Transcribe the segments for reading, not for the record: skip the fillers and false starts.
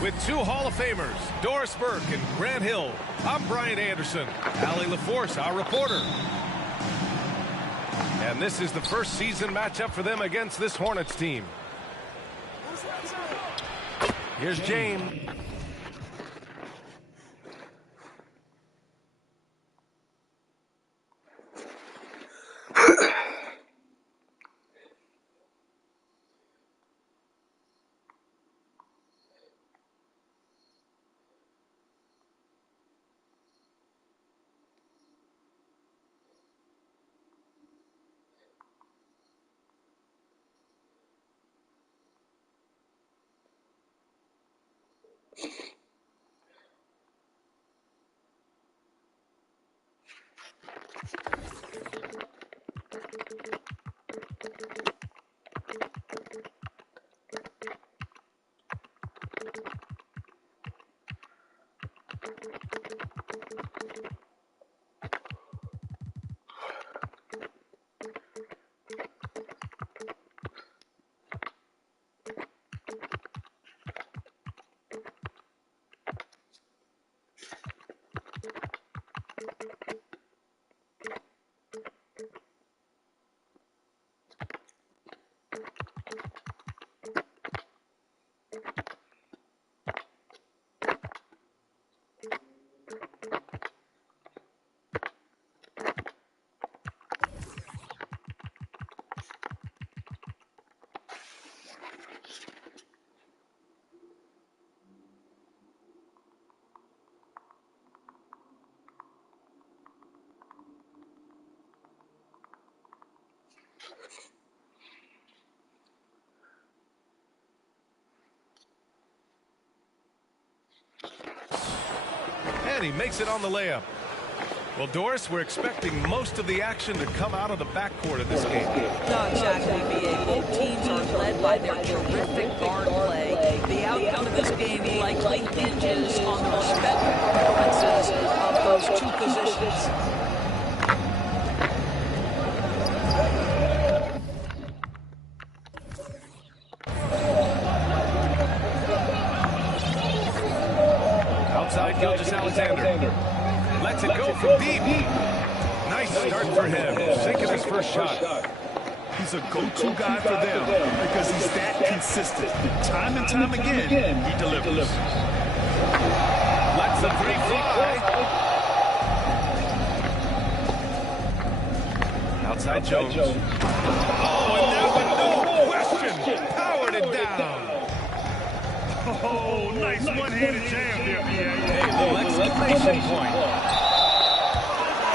With two Hall of Famers, Doris Burke and Grant Hill, I'm Brian Anderson. Allie LaForce, our reporter. And this is the first season matchup for them against this Hornets team. Here's James. And he makes it on the layup. Well, Doris, we're expecting most of the action to come out of the backcourt of this game. No, exactly, B.A. Both teams are led by their terrific guard play. The outcome of this game likely hinges on the respective performances of those two positions. Alexander lets it go from deep. Nice start for him, sinking his first shot. He's a go-to guy for them because he's that consistent. Time and time again, he delivers. Lets the three fly. Outside Jones. Oh, and that one, no question, powered it down. Oh, nice one-handed jam there, B.A. Hey, little exclamation point.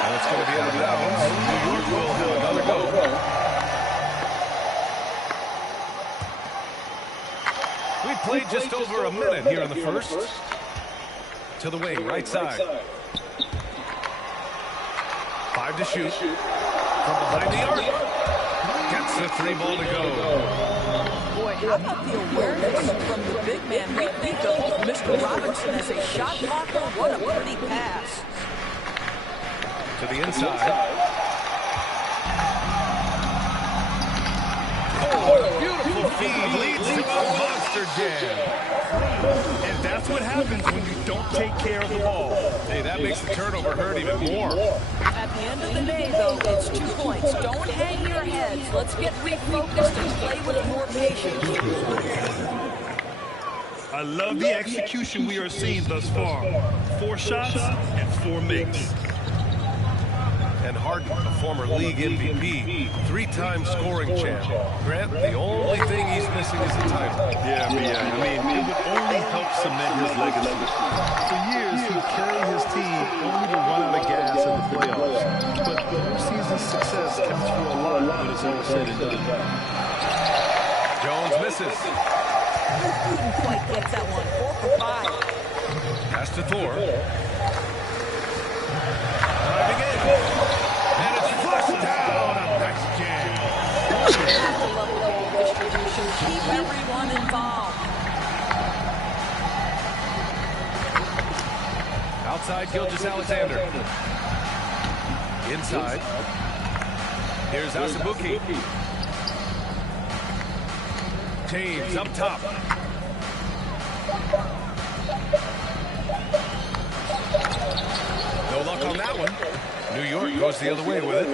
And it's going to be out of bounds. New York will have another go. We played just over a minute here in the first. To the wing, right side. 5 to shoot. From behind the arc. Gets the 3 ball to go. Boy, how about the awareness from the big man? We think of Mr. Robinson as a shot blocker. What a pretty pass. To the inside. Oh, what a beautiful feed. Leads to a monster jam. And that's what happens when you don't take care of the ball. Hey, that makes the turnover hurt even more. At the end of the day, though, it's 2 points. Don't hang your heads. Let's get refocused and play with more patience. I love the execution we are seeing thus far. 4 shots and 4 makes. And Harden, a former league MVP, 3-time scoring champ. Grant, the only thing he's missing is a title. Yeah, I mean, it would only help cement his legacy. For years, he would carry his team only to run out of gas in the playoffs. But postseason success counts for a lot when it's all said and done. Jones misses. Didn't quite get that one. 4 for 5. Pass to Thor. Driving in. And it's flushed down. A nice jam. That's the level of ball distribution. Keep everyone involved. Outside, Gilgeous-Alexander. Inside. Here's Asabuki. James up top. No luck on that one. New York goes the other way with it.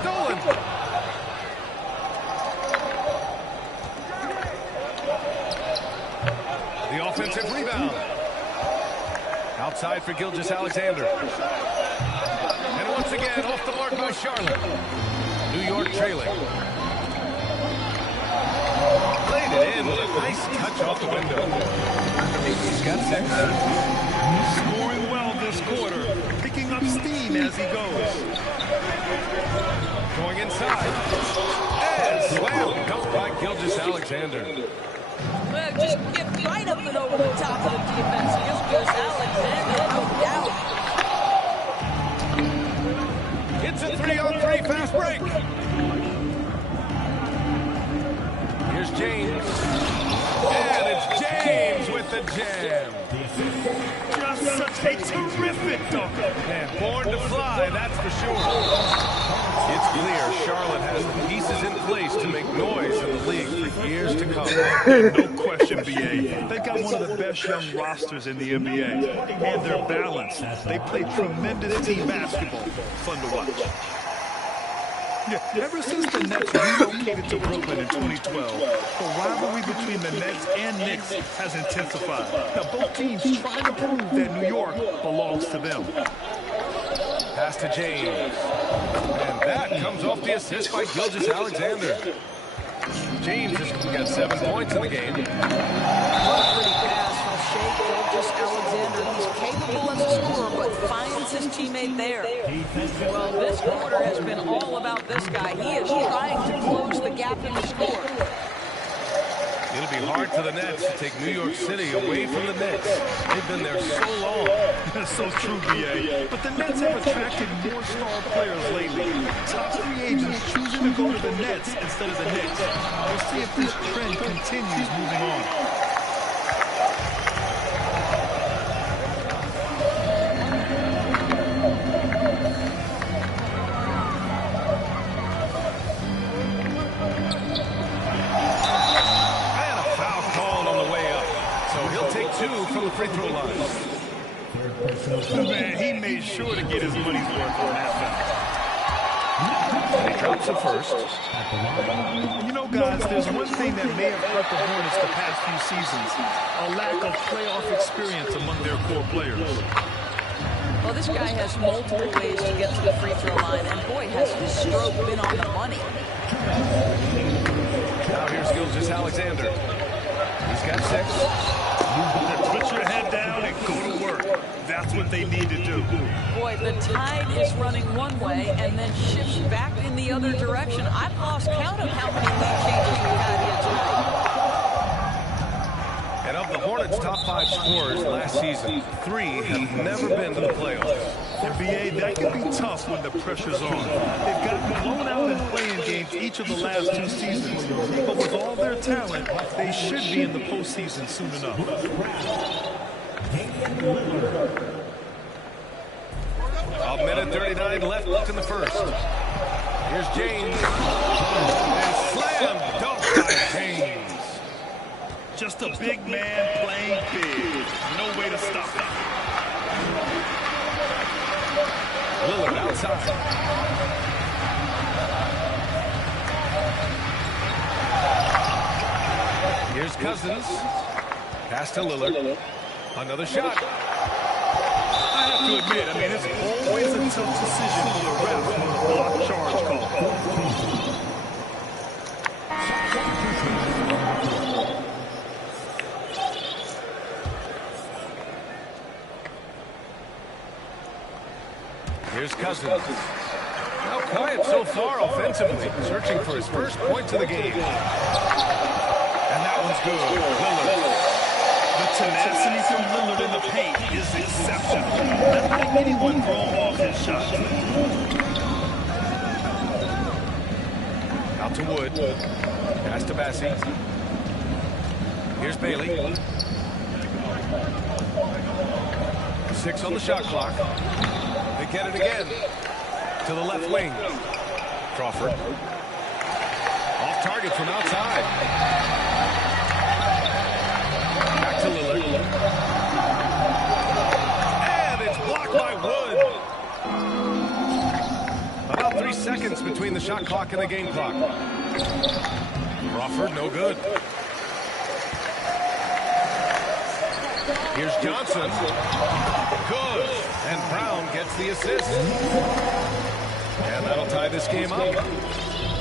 Stolen. The offensive rebound. Outside for Gilgeous-Alexander. And once again, off the mark by Charlotte. New York trailing. Played it in with a nice touch off the window. He's got 6. Scoring well this quarter, picking up steam as he goes. Going inside. And slam dunked by Gilgeous-Alexander. Well, just get right up and over the top of the defense. Gilgeous-Alexander, no doubt. It's a 3-on-3 fast break. Here's James. And it's James with the jam. Just such a terrific dunk. And born to fly, that's for sure. It's clear Charlotte has the pieces in place to make noise in the league for years to come. No question, BA. They've got one of the best young rosters in the NBA. And they're balanced. They play tremendous team basketball. Fun to watch. Yeah, ever since the Nets relocated to Brooklyn in 2012, the rivalry between the Nets and Knicks has intensified. Now, both teams trying to prove that New York belongs to them. Pass to James. And that comes off the assist by Gilgeous-Alexander. James has got 7 points in the game. What a pretty pass from Shea Gilgeous-Alexander. He's capable as a scorer, but finds his teammate there. Well, this quarter has been all about this guy. He is trying to close the gap in the score. It'll be hard for the Nets to take New York City away from the Knicks. They've been there so long. That's so true, BA. But the Nets have attracted more star players lately. Top free agents choosing to go to the Nets instead of the Knicks. We'll see if this trend continues moving on. From the free throw line. Man, he made sure to get his money's worth on that foul. And he drops it first. You know, guys, there's one thing that may have hurt the Hornets the past few seasons. A lack of playoff experience among their core players. Well, this guy has multiple ways to get to the free throw line, and boy, has his stroke been on the money. Now here's Gilgeous-Alexander. He's got 6. Put your head down and go to work. That's what they need to do. Boy, the tide is running one way and then shifts back in the other direction. I've lost count of how many lead changes we've had here tonight. And of the Hornets' top 5 scorers last season, 3 have never been to the playoffs. NBA, that can be tough when the pressure's on. They've gotten blown out in playing games each of the last 2 seasons. But with all their talent, they should be in the postseason soon enough. A minute 39 left in the first. Here's James. And slam dunk by James. Just a big man playing big. No way to stop him. Lillard outside. Here's Cousins. Pass to Lillard. Another shot. I have to admit, it's always a tough decision for the ref when the block charge call. Here's Cousins. Now quiet so far offensively, searching for his first points of the game. And that one's good. Lillard. The tenacity from Lillard in the paint is exceptional. Not letting anyone throw off his shot. Out to Wood. Pass to Bassie. Here's Bailey. 6 on the shot clock. They get it again. To the left wing. Crawford. Off target from outside. Back to Lillard. And it's blocked by Wood. About 3 seconds between the shot clock and the game clock. Crawford, no good. Here's Johnson. Good. And Brown gets the assist. And that'll tie this game up.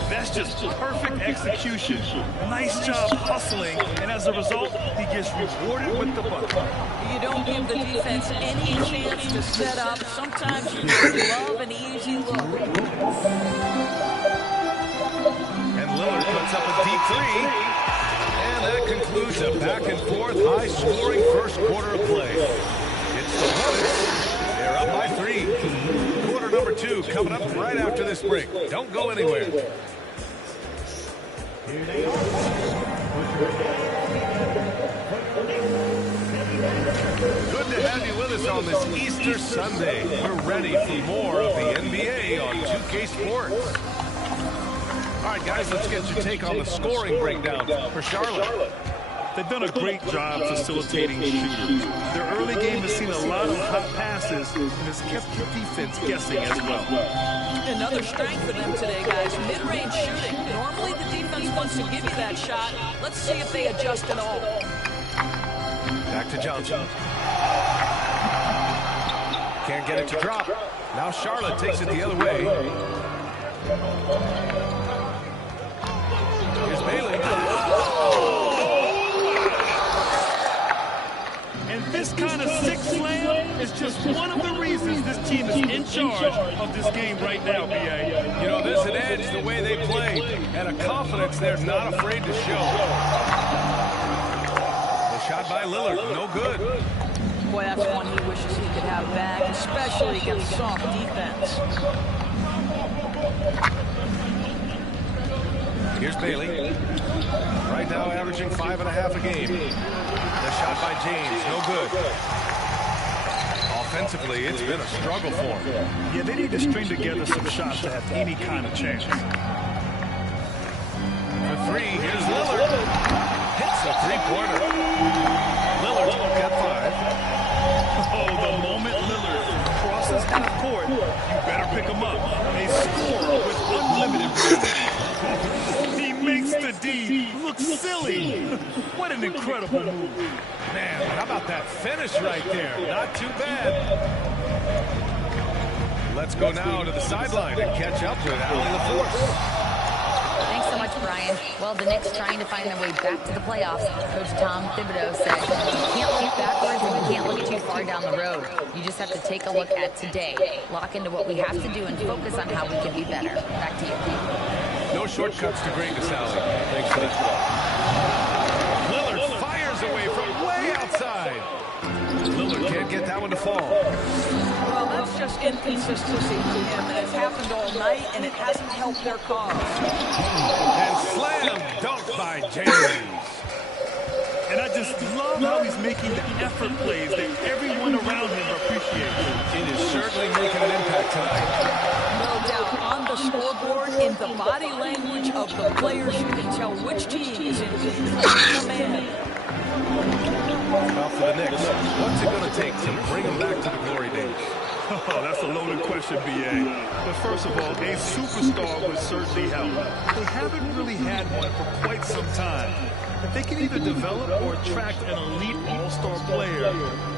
That's just perfect execution. Nice job hustling, and as a result, he gets rewarded with the bucket. You don't give the defense any chance to set up. Sometimes you just love an easy look. And Lillard puts up a deep three. And that concludes a back-and-forth, high-scoring first quarter of play. It's the Hornets. They're up by 3. Quarter number 2 coming up right after this break. Don't go anywhere. Good to have you with us on this Easter Sunday. We're ready for more of the NBA on 2K Sports. All right, guys, let's get your take on the scoring breakdown for Charlotte. They've done a great job facilitating shooters. Their early game has seen a lot of hot passes and has kept the defense guessing as well. Another strength for them today, guys. Mid-range shooting. Normally the defense wants to give you that shot. Let's see if they adjust at all. Back to Johnson. Can't get it to drop. Now Charlotte takes it the other way. Here's Bailey. And this kind of sick slam is just one of the reasons this team is in charge of this game right now, B.A. You know, there's an edge the way they play, and a confidence they're not afraid to show. The shot by Lillard, no good. Boy, that's one he wishes he could have back, especially against soft defense. Here's Bailey. Right now averaging 5.5 a game. The shot by James, no good. Offensively, it's been a struggle for him. Yeah, they need to string together some shots to have any kind of chance. For 3, here's Lillard. Hits a three-pointer. Lillard will get 5. Oh, the moment Lillard crosses half court, you better pick him up. They score with unlimited room. He makes the D look silly. What an incredible move. Man, how about that finish right there? Not too bad. Let's go now to the sideline and catch up with Allie LaForce. Thanks so much, Brian. Well, the Knicks trying to find their way back to the playoffs. Coach Tom Thibodeau said, you can't look backwards and you can't look too far down the road. You just have to take a look at today. Lock into what we have to do and focus on how we can be better. Back to you. No shortcuts to greatness, Allie. Thanks for that. Lillard fires away from way outside. Lillard can't get that one to fall. Well, that's just inconsistency from him, and it's happened all night, and it hasn't helped their cause. And slam dunk by James. And I just love how he's making the effort plays that everyone around him appreciates. It is certainly making an impact tonight. No doubt, on the scoreboard, in the body language of the players, you can tell which team is in command. Now for the Knicks, what's it going to take to bring them back to the glory days? Oh, that's a loaded question, B.A. But first of all, a superstar would certainly help. They haven't really had one for quite some time. If they can either develop or attract an elite all-star player,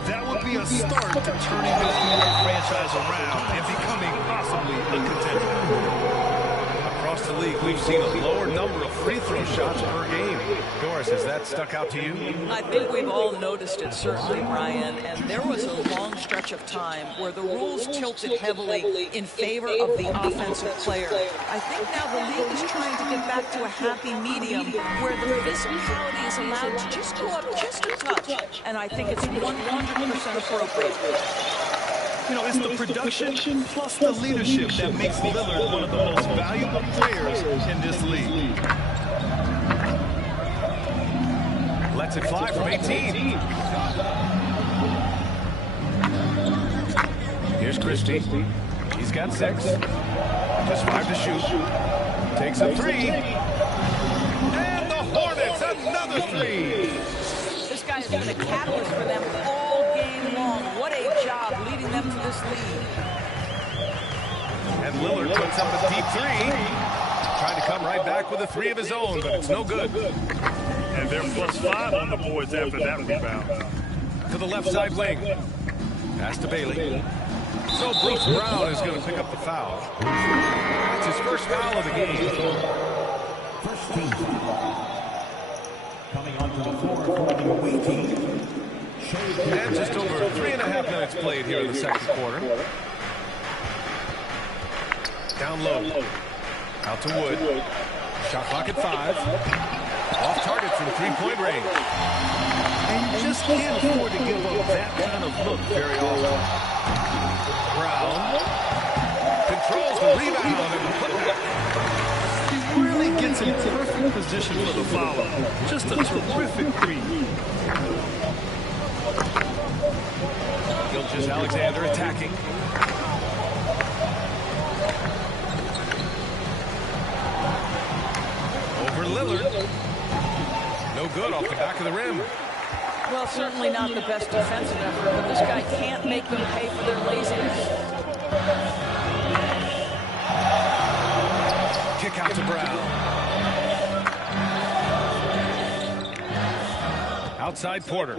that would be a start to turning this New York franchise around and becoming possibly a contender. Across the league, we've seen a lower number of free throw shots per game. Doris, has that stuck out to you? I think we've all noticed it, certainly, Brian. And there was a long stretch of time where the rules tilted heavily in favor of the offensive player. I think now the league is trying to get back to a happy medium where the physicality is allowed to just go up just a touch. And I think it's 100% appropriate. You know, it's the production plus the leadership that makes Lillard one of the most valuable players in this league. Lets it fly from 18. Here's Christie. He's got 6. Just 5 to shoot. Takes a 3. And the Hornets, another 3. This guy has been a catalyst for them all game long. What a job leading them to this lead. And Lillard puts up a deep 3. Trying to come right back with a 3 of his own, but it's no good. And they're +5 on the boards after that rebound. To the left side wing. Pass to Bailey. So Bruce Brown is going to pick up the foul. That's his first foul of the game. First team. Coming onto the floor for the away team. And just over 3.5 minutes played here in the second quarter. Down low. Out to Wood. Shot clock at 5. Off target from 3-point range. And you just can't afford to give up that kind of look very often. Brown controls the rebound and put back. He really gets in perfect position for the follow. Just a terrific 3. Gilgeous-Alexander attacking. Over Lillard. No good off the back of the rim. Well, certainly not the best defensive effort, but this guy can't make them pay for their laziness. Kick out to Brown. Outside Porter.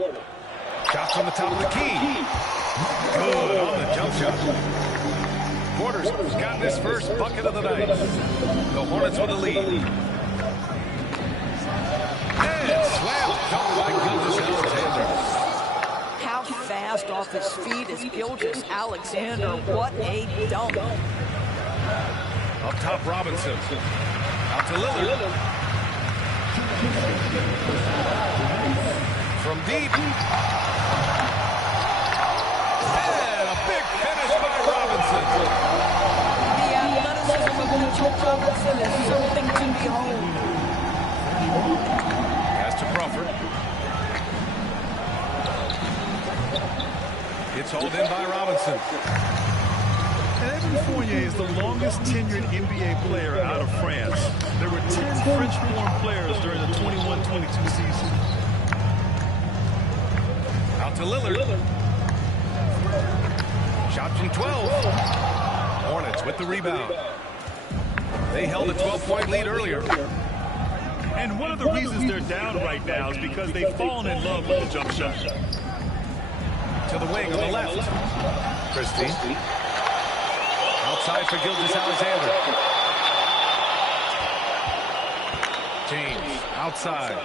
Shot from the top of the key. Good on the jump shot. Porter's gotten his first bucket of the night. The Hornets with a lead. And slam dunk by Gilgeous-Alexander. How fast off his feet is Gilgeous-Alexander. What a dunk. Up top, Robinson. Out to Lillard. From deep. And a big finish by Robinson. The athleticism of Mitchell Robinson is something to behold. Pass to Crawford. It's hauled in by Robinson. And Evan Fournier is the longest tenured NBA player out of France. There were 10 French-born players during the 21-22 season. Out to Lillard. Shot from 12. Hornets with the rebound. They held a 12-point lead earlier. And one of the reasons they're down right now is because they've fallen in love with the jump shot. To the wing on the left. Christie. Outside for Gilgeous-Alexander. James outside.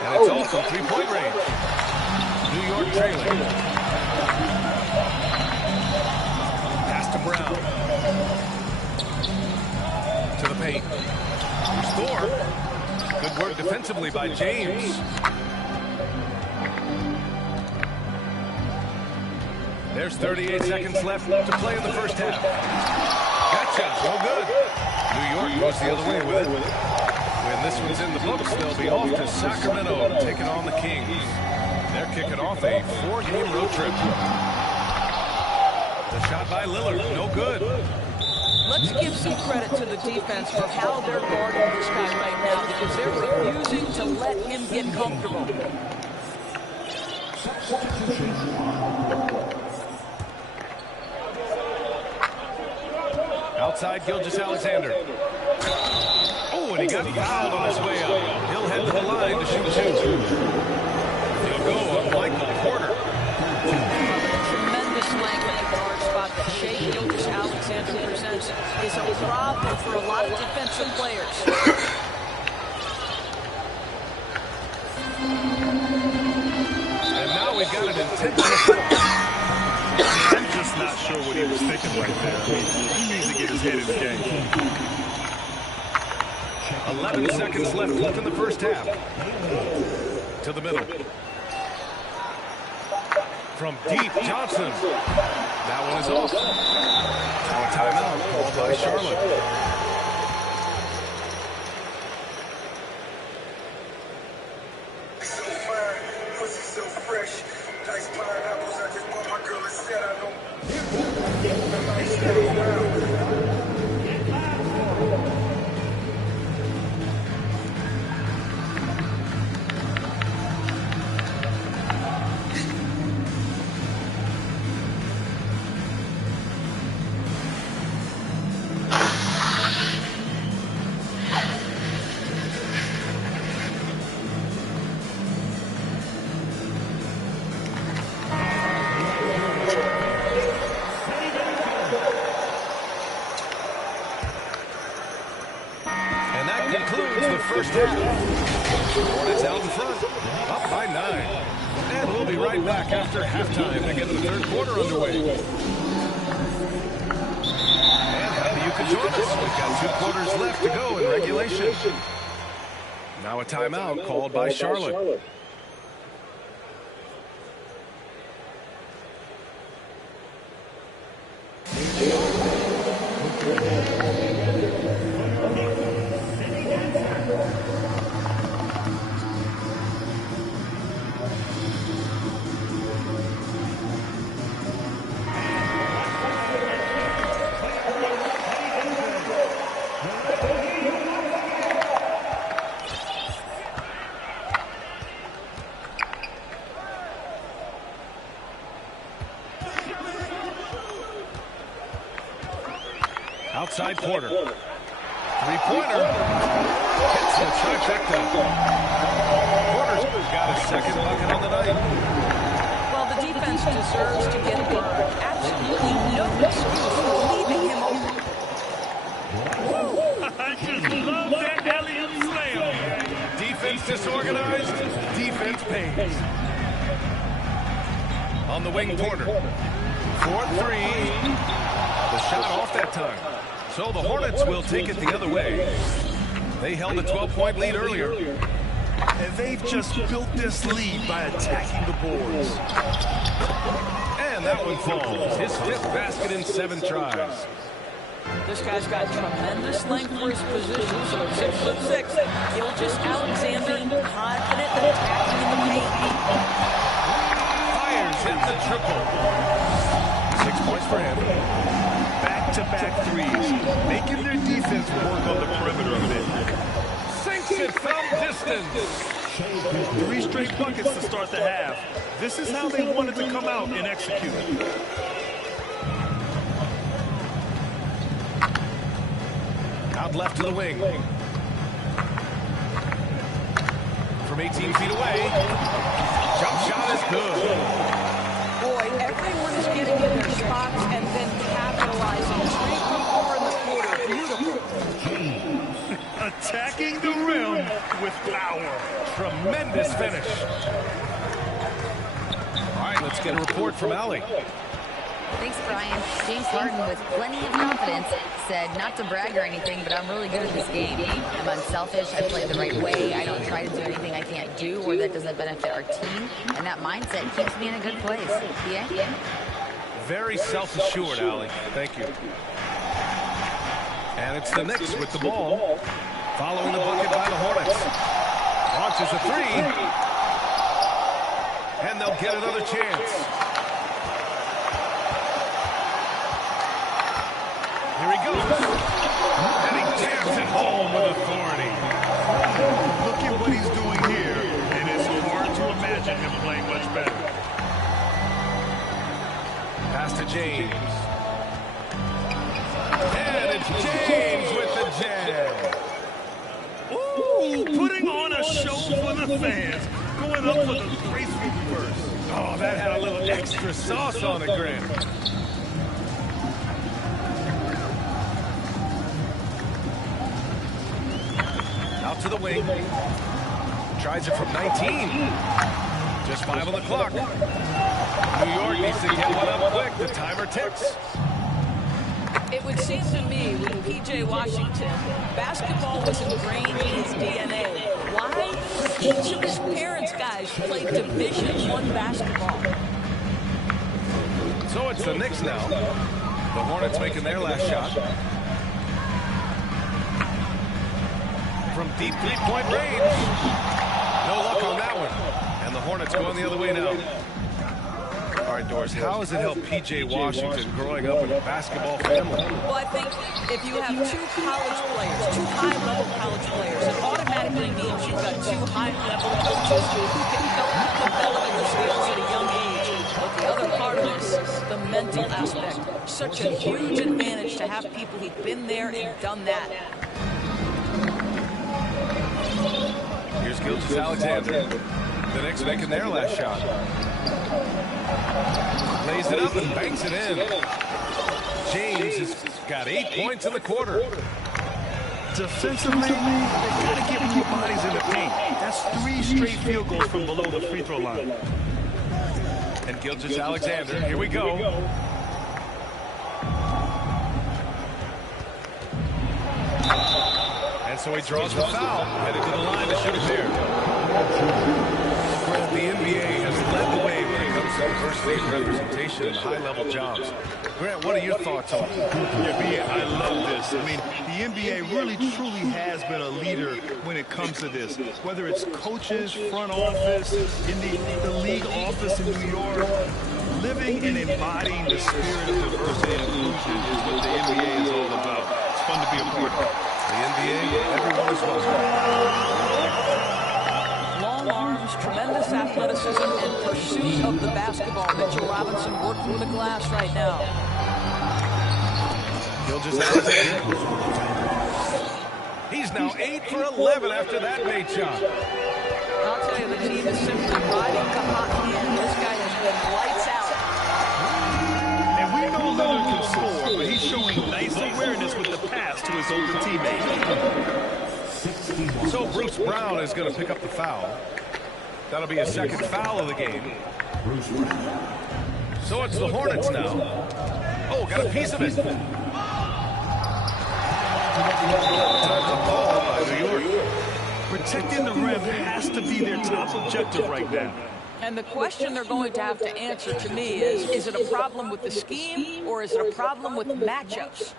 And it's all from 3-point range. New York trailing. Pass to Brown. To the paint. Score. Good work defensively by James. There's 38 seconds left to play in the first half. That shot, no good. New York goes the other way with it. When this one's in the books, they'll be off to Sacramento, taking on the Kings. They're kicking off a 4-game road trip. The shot by Lillard, no good. Let's give some credit to the defense for how they're guarding this guy right now, because they're refusing to let him get comfortable. Outside Gilgeous-Alexander. Oh, and he got fouled on his way out. He'll head to the line to shoot 2. He'll go on Michael Porter. Tremendous length at the guard spot that Shea Gilgeous-Alexander presents is a problem for a lot of defensive players. And now we've got an intentional foul. I'm just not sure what he was thinking right there. He needs to get his head in the game. 11 seconds left in the first half. To the middle. From deep, Johnson. That one is off. Now a timeout called by Charlotte. So fine, pussy so fresh. Nice pineapples, I just bought my girl a set, I know. And that concludes the first half. Hornets out in front, up by 9. And we'll be right back after halftime to get the third quarter underway. And happy you could join us. We've got 2 quarters left to go in regulation. Now a timeout called by Charlotte. Outside Porter. Three-pointer. Hits the trifecta. Porter's got his second bucket on the night. Well, the defense deserves to get burned. Absolutely no excuse for leaving him open. I just love that alley-oop slam. Defense disorganized. Defense pays. On the wing, Porter. 4-3. The shot off that time. So the Hornets will take it the other way. They held a 12-point lead earlier. And they've just built this lead by attacking the boards. And that one falls. His 5th basket in 7 tries. This guy's got tremendous length for his position, so 6'6". Gilgeous Alexander, confident and attacking in the paint. Fires in the triple. 6 points for him. Back-to-back threes, making their defense work on the perimeter a bit. Sinks it from distance. 3 straight buckets to start the half. This is how they wanted to come out and execute. Out left to the wing. From 18 feet away. Jump shot is good. Boy, everyone is getting in their spots and then capitalizing. 3 from 4 in the quarter. Beautiful. Attacking the rim with power. Tremendous finish. All right, let's get a report from Allie. Thanks, Brian. James Harden, with plenty of confidence, said not to brag or anything, but I'm really good at this game. I'm unselfish. I play the right way. I don't try to do anything I can't do or that doesn't benefit our team. And that mindset keeps me in a good place. Yeah? Very self-assured, Allie. Thank you. And it's the Knicks with the ball. Following the bucket by the Hornets. Launches a 3. And they'll get another chance. Here he goes. And he jams it home with authority. Look at what he's doing here, and it's hard to imagine him playing much better. Pass to James. And it's James with the jam. Ooh, putting on a show for the fans. Going up for the graceful reverse. Oh, that had a little extra sauce on it, Grant. Out to the wing. Tries it from 19. Just 5 on the clock. New York needs to get one up quick. The timer ticks. It would seem to me with P.J. Washington, basketball was ingrained in his DNA. Why? Each of his parents' guys played Division I basketball. So it's the Knicks now. The Hornets making their last shot. From deep 3-point range. No luck on that one. And the Hornets going the other way now. All right, Doris, how has it helped P.J. Washington growing up in a basketball family? Well, I think if you have two college players, two high-level college players, it automatically means you've got two high-level coaches who can help develop the skills at a young age. But the other part of this, the mental aspect, such a huge advantage to have people who've been there and done that. Here's Gilgeous Alexander. The Knicks making their last shot. Lays it up and banks it in. James has got 8 points in the quarter. Defensively, they got to get more bodies in the paint. That's 3 straight field goals from below the free throw line. And Gilgeous Alexander, here we go. And so he draws the foul, headed to the line to shoot it there. The NBA has led the way when it comes to diversity and representation and high-level jobs. Grant, what are your thoughts on it? Yeah, I love this. I mean, the NBA really truly has been a leader when it comes to this. Whether it's coaches, front office, in the league office in New York, living and embodying the spirit of diversity and inclusion is what the NBA is all about. It's fun to be a part of. The NBA, everyone is welcome. Long arms, tremendous athleticism, and pursuit of the basketball. Mitchell Robinson working with the glass right now. Gilgeous Alexander. He's now 8 for 11 after that made shot. I'll tell you, the team is simply riding the hot hand. This guy has been lights out. And we know Lillard can score, but he's showing nice awareness with the pass to his older teammate. So Bruce Brown is going to pick up the foul. That'll be his second foul of the game. So it's the Hornets now. Oh, got a piece of it. Time to ball by New York. Protecting the rim has to be their top objective right now. And the question they're going to have to answer to me is it a problem with the scheme or is it a problem with matchups?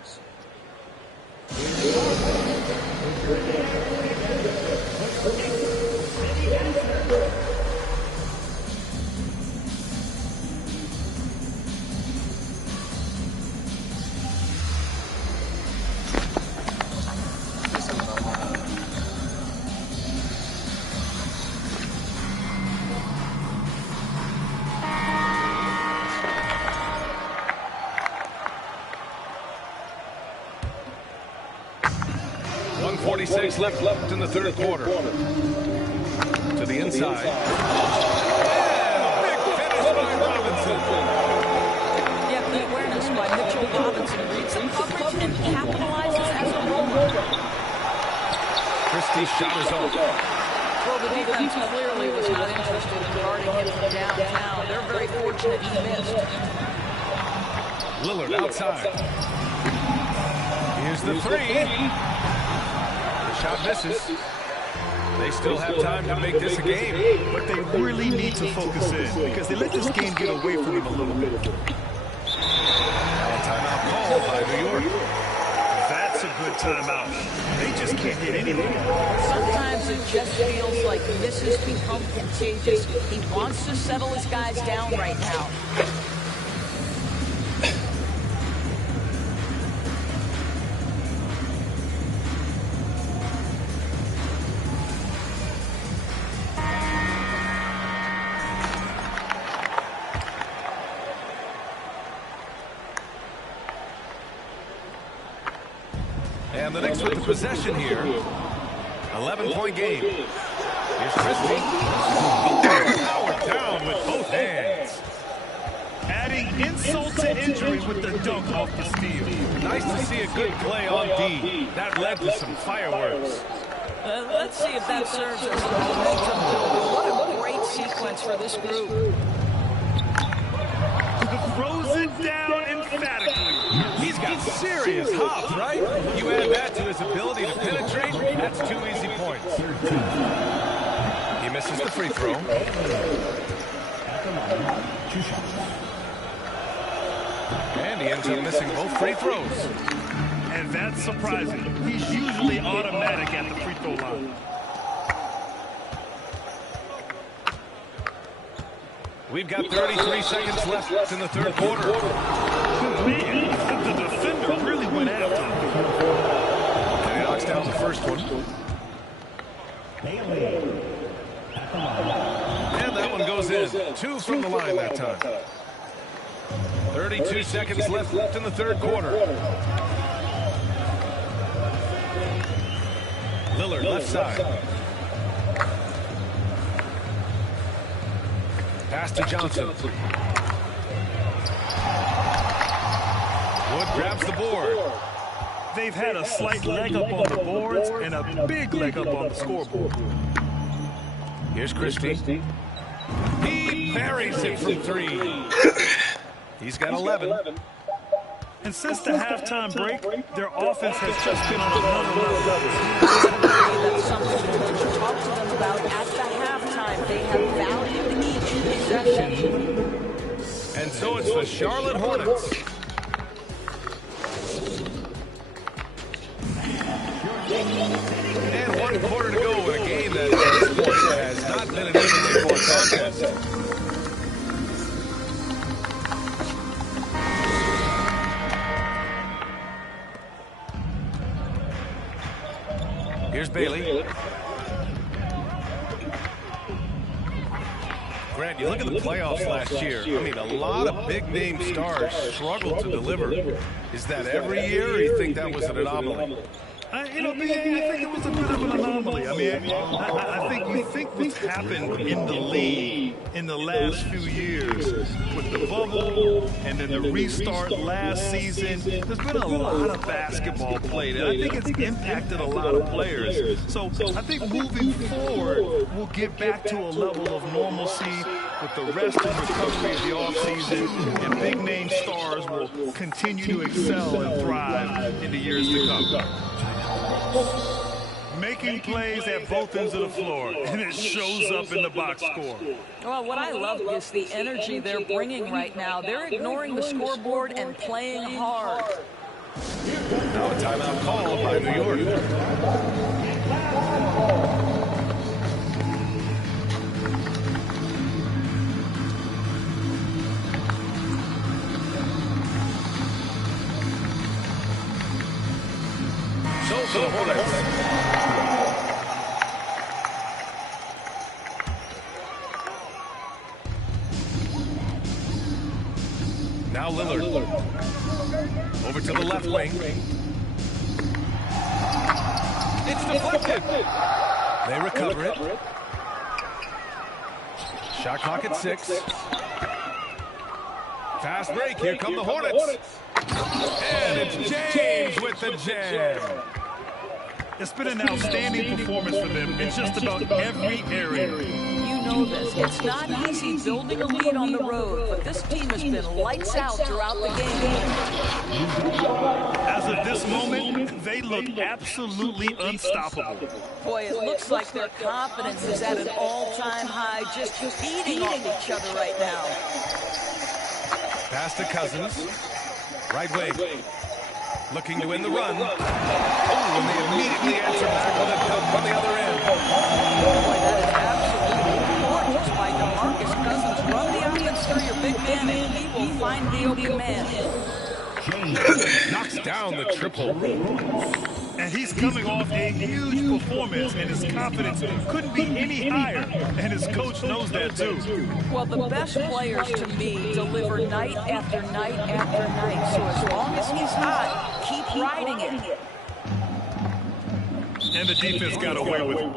1:46 left in the third quarter. To the inside. And big finish by Robinson. Yeah, the awareness by Mitchell Robinson reads the coverage and capitalizes as a roller. Christie's shot is off. Well, the defense clearly was not interested in guarding him from downtown. They're very fortunate he missed. Lillard outside. Here's the three. Shot misses. They still have time to make this a game. But they really need to focus in because they let this game get away from them a little bit. Timeout called by New York. That's a good timeout. They just can't hit anything. Sometimes it just feels like misses become contagious. He wants to settle his guys down right now. And the Knicks with the possession here. 11-point game. Here's Christie. Powered down with both hands. Adding insult to injury with the dunk off the steal. Nice to see a good play on D. That led to some fireworks. Let's see if that serves as a momentum builder. What a great sequence for this group. Throws it down emphatically. He's got serious hops, right? You add that to his ability to penetrate, that's 2 easy points. He misses the free throw. And he ends up missing both free throws. And that's surprising. He's usually automatic at the free throw line. We've got 33 seconds left in the third quarter. Man, the defender really went after him. And he knocks down the first one. And that one goes in. 2 from the line that time. 32 seconds left in the third quarter. Lillard left side. Pass to Johnson. Wood grabs the board. They've had a slight leg up on the boards and a big leg up on the scoreboard. Here's Christie. He buries it from 3. He's got 11. And since the halftime break, their offense has just been on another level. That's something the coach talked to them about at the halftime. They have valued each possession. And so it's the Charlotte Hornets. And 1 quarter to go in a game that at this point has not been an evenly fought contest. Here's Bailey. Grant, you look at the playoffs last year. I mean, a lot of big-name stars struggled to deliver. Is that every year, or you think that was an anomaly? I think it was a bit of an anomaly. I mean, I think you think what's happened in the league in the last few years with the bubble and then the restart last season, there's been a lot of basketball played, and I think it's impacted a lot of players. So I think moving forward, we'll get back to a level of normalcy with the rest and recovery of the offseason, and big-name stars will continue to excel and thrive in the years to come. Making plays at both ends of the floor, and it shows up in the box score. Well, what I love is the energy they're bringing right now. They're ignoring the scoreboard and playing hard. Now a timeout called by New York. So for the Hornets. Now Lillard. Over to the left wing. It's deflected. They recover it. Shot clock at 6. Fast break. Here come the Hornets. And it's James with the jam. It's been an outstanding performance for them in just about every area. You know this. It's not easy building a lead on the road, but this team has been lights out throughout the game. As of this moment, they look absolutely unstoppable. Boy, it looks like their confidence is at an all-time high, just feeding off each other right now. Pass to Cousins. Right wing. Looking to win the run. Oh, and they immediately answer back with a dunk on the other end. Boy, that is absolutely gorgeous by DeMarcus Cousins. Run the offense through your big man, and he will find the open man. Knocks down the triple. And he's coming off a huge performance, and his confidence couldn't be any higher. And his coach knows that, too. Well, the best players, to me, deliver night after night after night. So as long as he's hot, keep riding it. And the defense got away with it.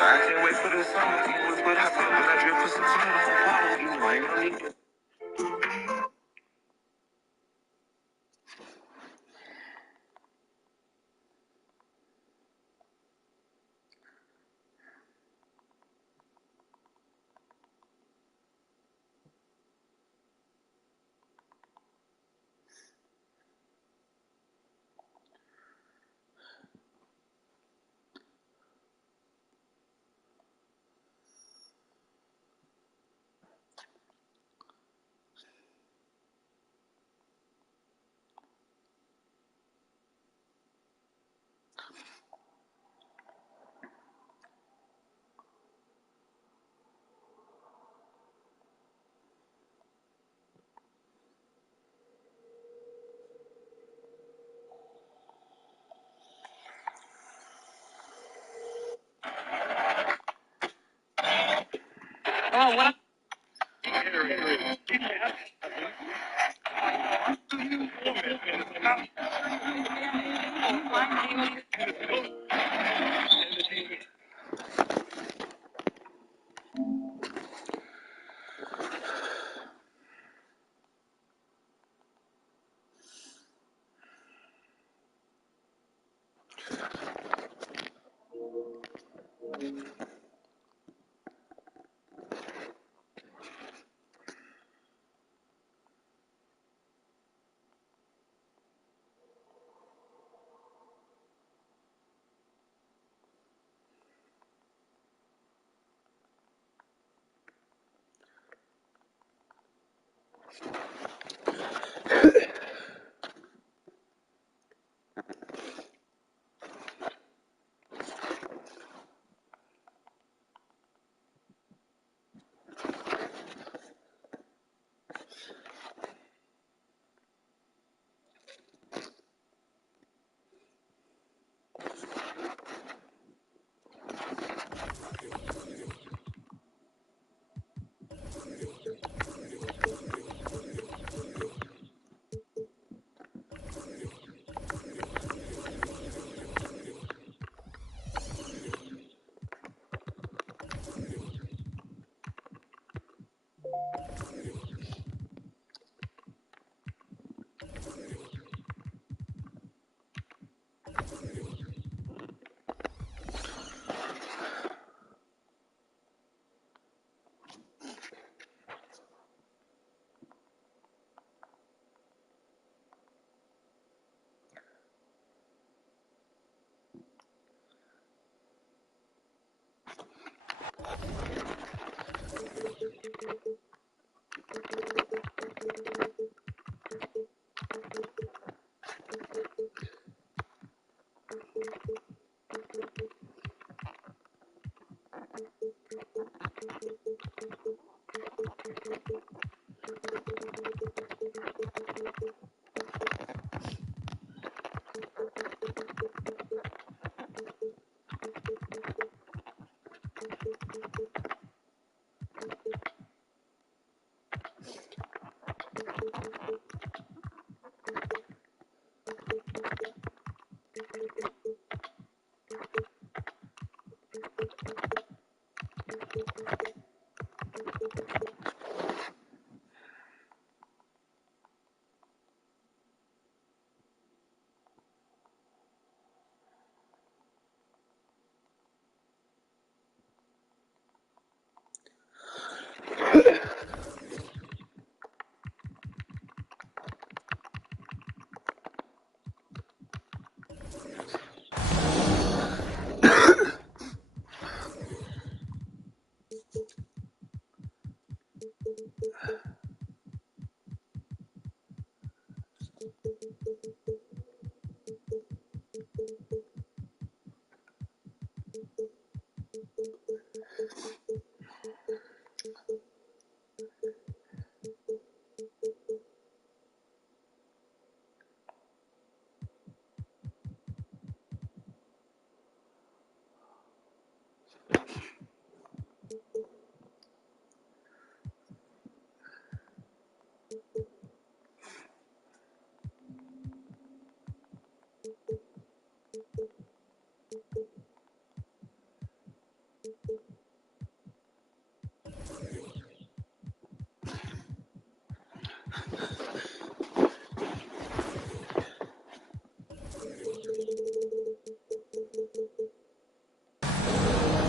I can't wait for the summer. But I feel when I drip for some time. You know, I ain't gonna need it.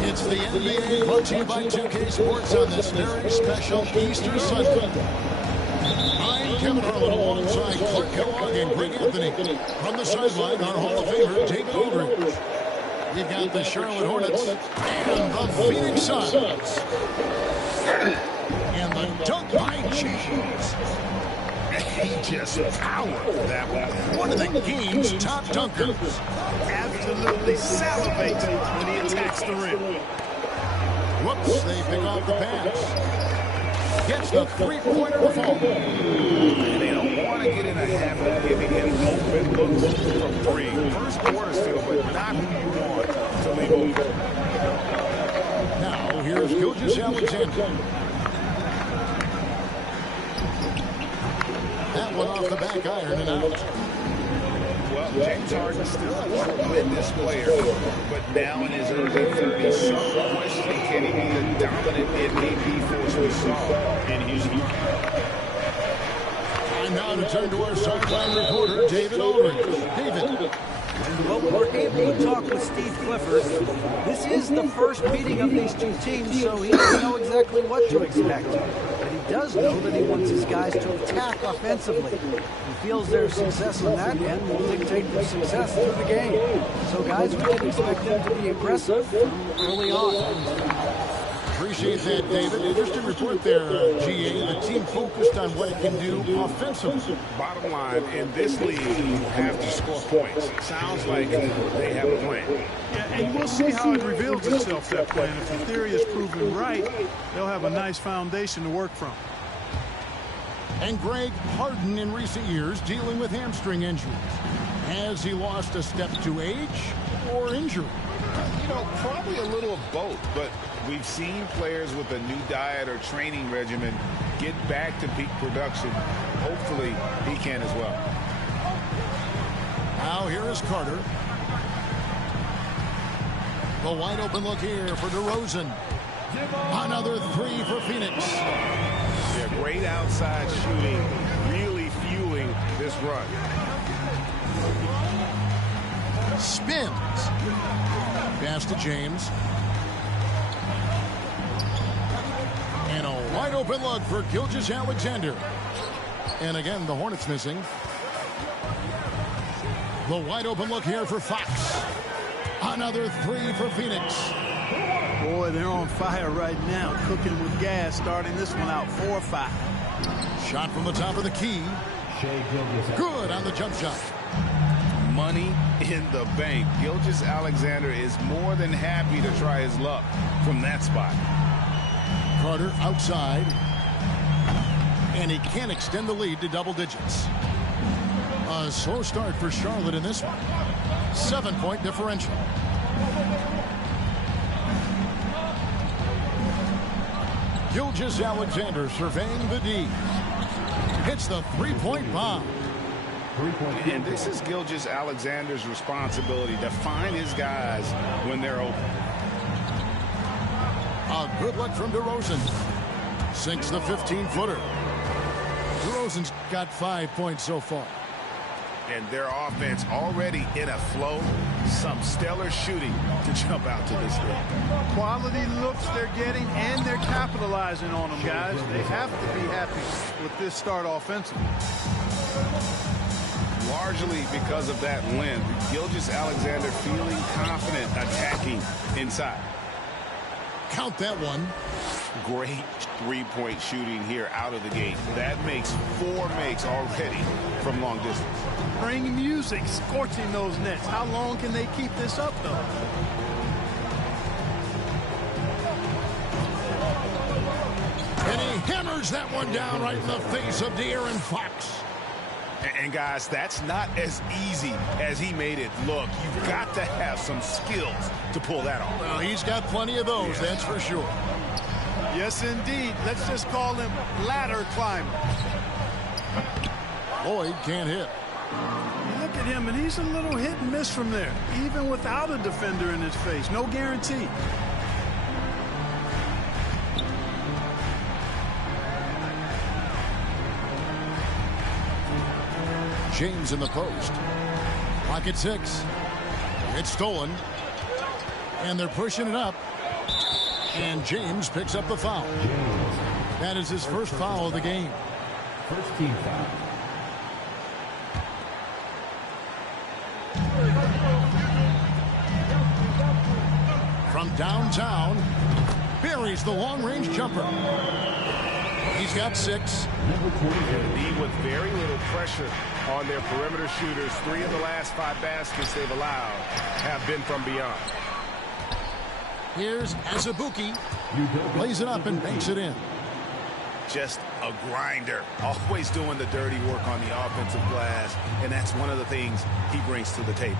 It's the NBA brought to you by 2K Sports on this very special Easter Sunday. I'm Kevin Harlan alongside Clark Kellogg and Greg Anthony. From the sideline, our Hall of Famer, David Aldridge. We've got the Charlotte Hornets and the Phoenix Suns. And the dunk by James. He just powered that one of the game's top dunkers. Absolutely salivates when he attacks the rim. Whoops, they pick off the pass. Gets the three-pointer to fall. And they don't want to get in a habit of giving him open looks from three. First quarter still, but not who you want to leave open. Now, here's Gilgeous-Alexander. That one off the back iron and out. Well, James Harden still a tremendous player, but now in his early 30s, some question, can he be the dominant MVP force we saw in Houston? And now to turn to our sideline reporter, David Aldridge. David. Well, we were able to talk with Steve Clifford. This is the first meeting of these two teams, so he doesn't know exactly what to expect. But he does know that he wants his guys to attack offensively. He feels their success on that end will dictate their success through the game. So, guys, we can expect them to be aggressive from early on. Appreciate that, David. Interesting report there, GA. The team focused on what it can do offensively. Bottom line, in this league, you have to score points. Sounds like they have a plan. Yeah, and we'll see how it reveals itself, that plan. If the theory is proven right, they'll have a nice foundation to work from. And Greg, Harden in recent years dealing with hamstring injuries. Has he lost a step to age or injury? You know, probably a little of both, but we've seen players with a new diet or training regimen get back to peak production. Hopefully, he can as well. Now here is Carter. The wide open look here for DeRozan. Another three for Phoenix. Yeah, great outside shooting, really fueling this run. Spins. Pass to James. And a wide open look for Gilgeous-Alexander. And again, the Hornets missing. The wide open look here for Fox. Another three for Phoenix. Boy, they're on fire right now, cooking with gas, starting this one out 4-5. Shot from the top of the key. Good on the jump shot. Money in the bank. Gilgeous-Alexander is more than happy to try his luck from that spot. Carter outside. And he can extend the lead to double digits. A slow start for Charlotte in this one. 7-point differential. Gilgeous-Alexander surveying the D. Hits the three-point bomb. And this is Gilgeous-Alexander's responsibility to find his guys when they're open. A good look from DeRozan. Sinks the 15-footer. DeRozan's got 5 points so far. And their offense already in a flow. Some stellar shooting to jump out to this league. Quality looks they're getting, and they're capitalizing on them, guys. They have to be happy with this start offensively. Largely because of that length, Gilgeous-Alexander feeling confident attacking inside. Count that one. Great three-point shooting here out of the gate. That makes 4 makes already from long distance. Bring music, scorching those nets. How long can they keep this up, though? And he hammers that one down right in the face of De'Aaron Fox. And guys, that's not as easy as he made it look. You've got to have some skills to pull that off. Well, he's got plenty of those, that's for sure. Yes, indeed. Let's just call him ladder climber. Lloyd can't hit. Look at him, and he's a little hit and miss from there, even without a defender in his face. No guarantee. James in the post. Pocket 6. It's stolen. And they're pushing it up. And James picks up the foul. That is his first foul of the game. First team foul. From downtown, buries the long-range jumper. He's got 6. Indeed, with very little pressure on their perimeter shooters. 3 of the last 5 baskets they've allowed have been from beyond. Here's Azubuike. Plays it up and banks it in. Just a grinder. Always doing the dirty work on the offensive glass. And that's one of the things he brings to the table.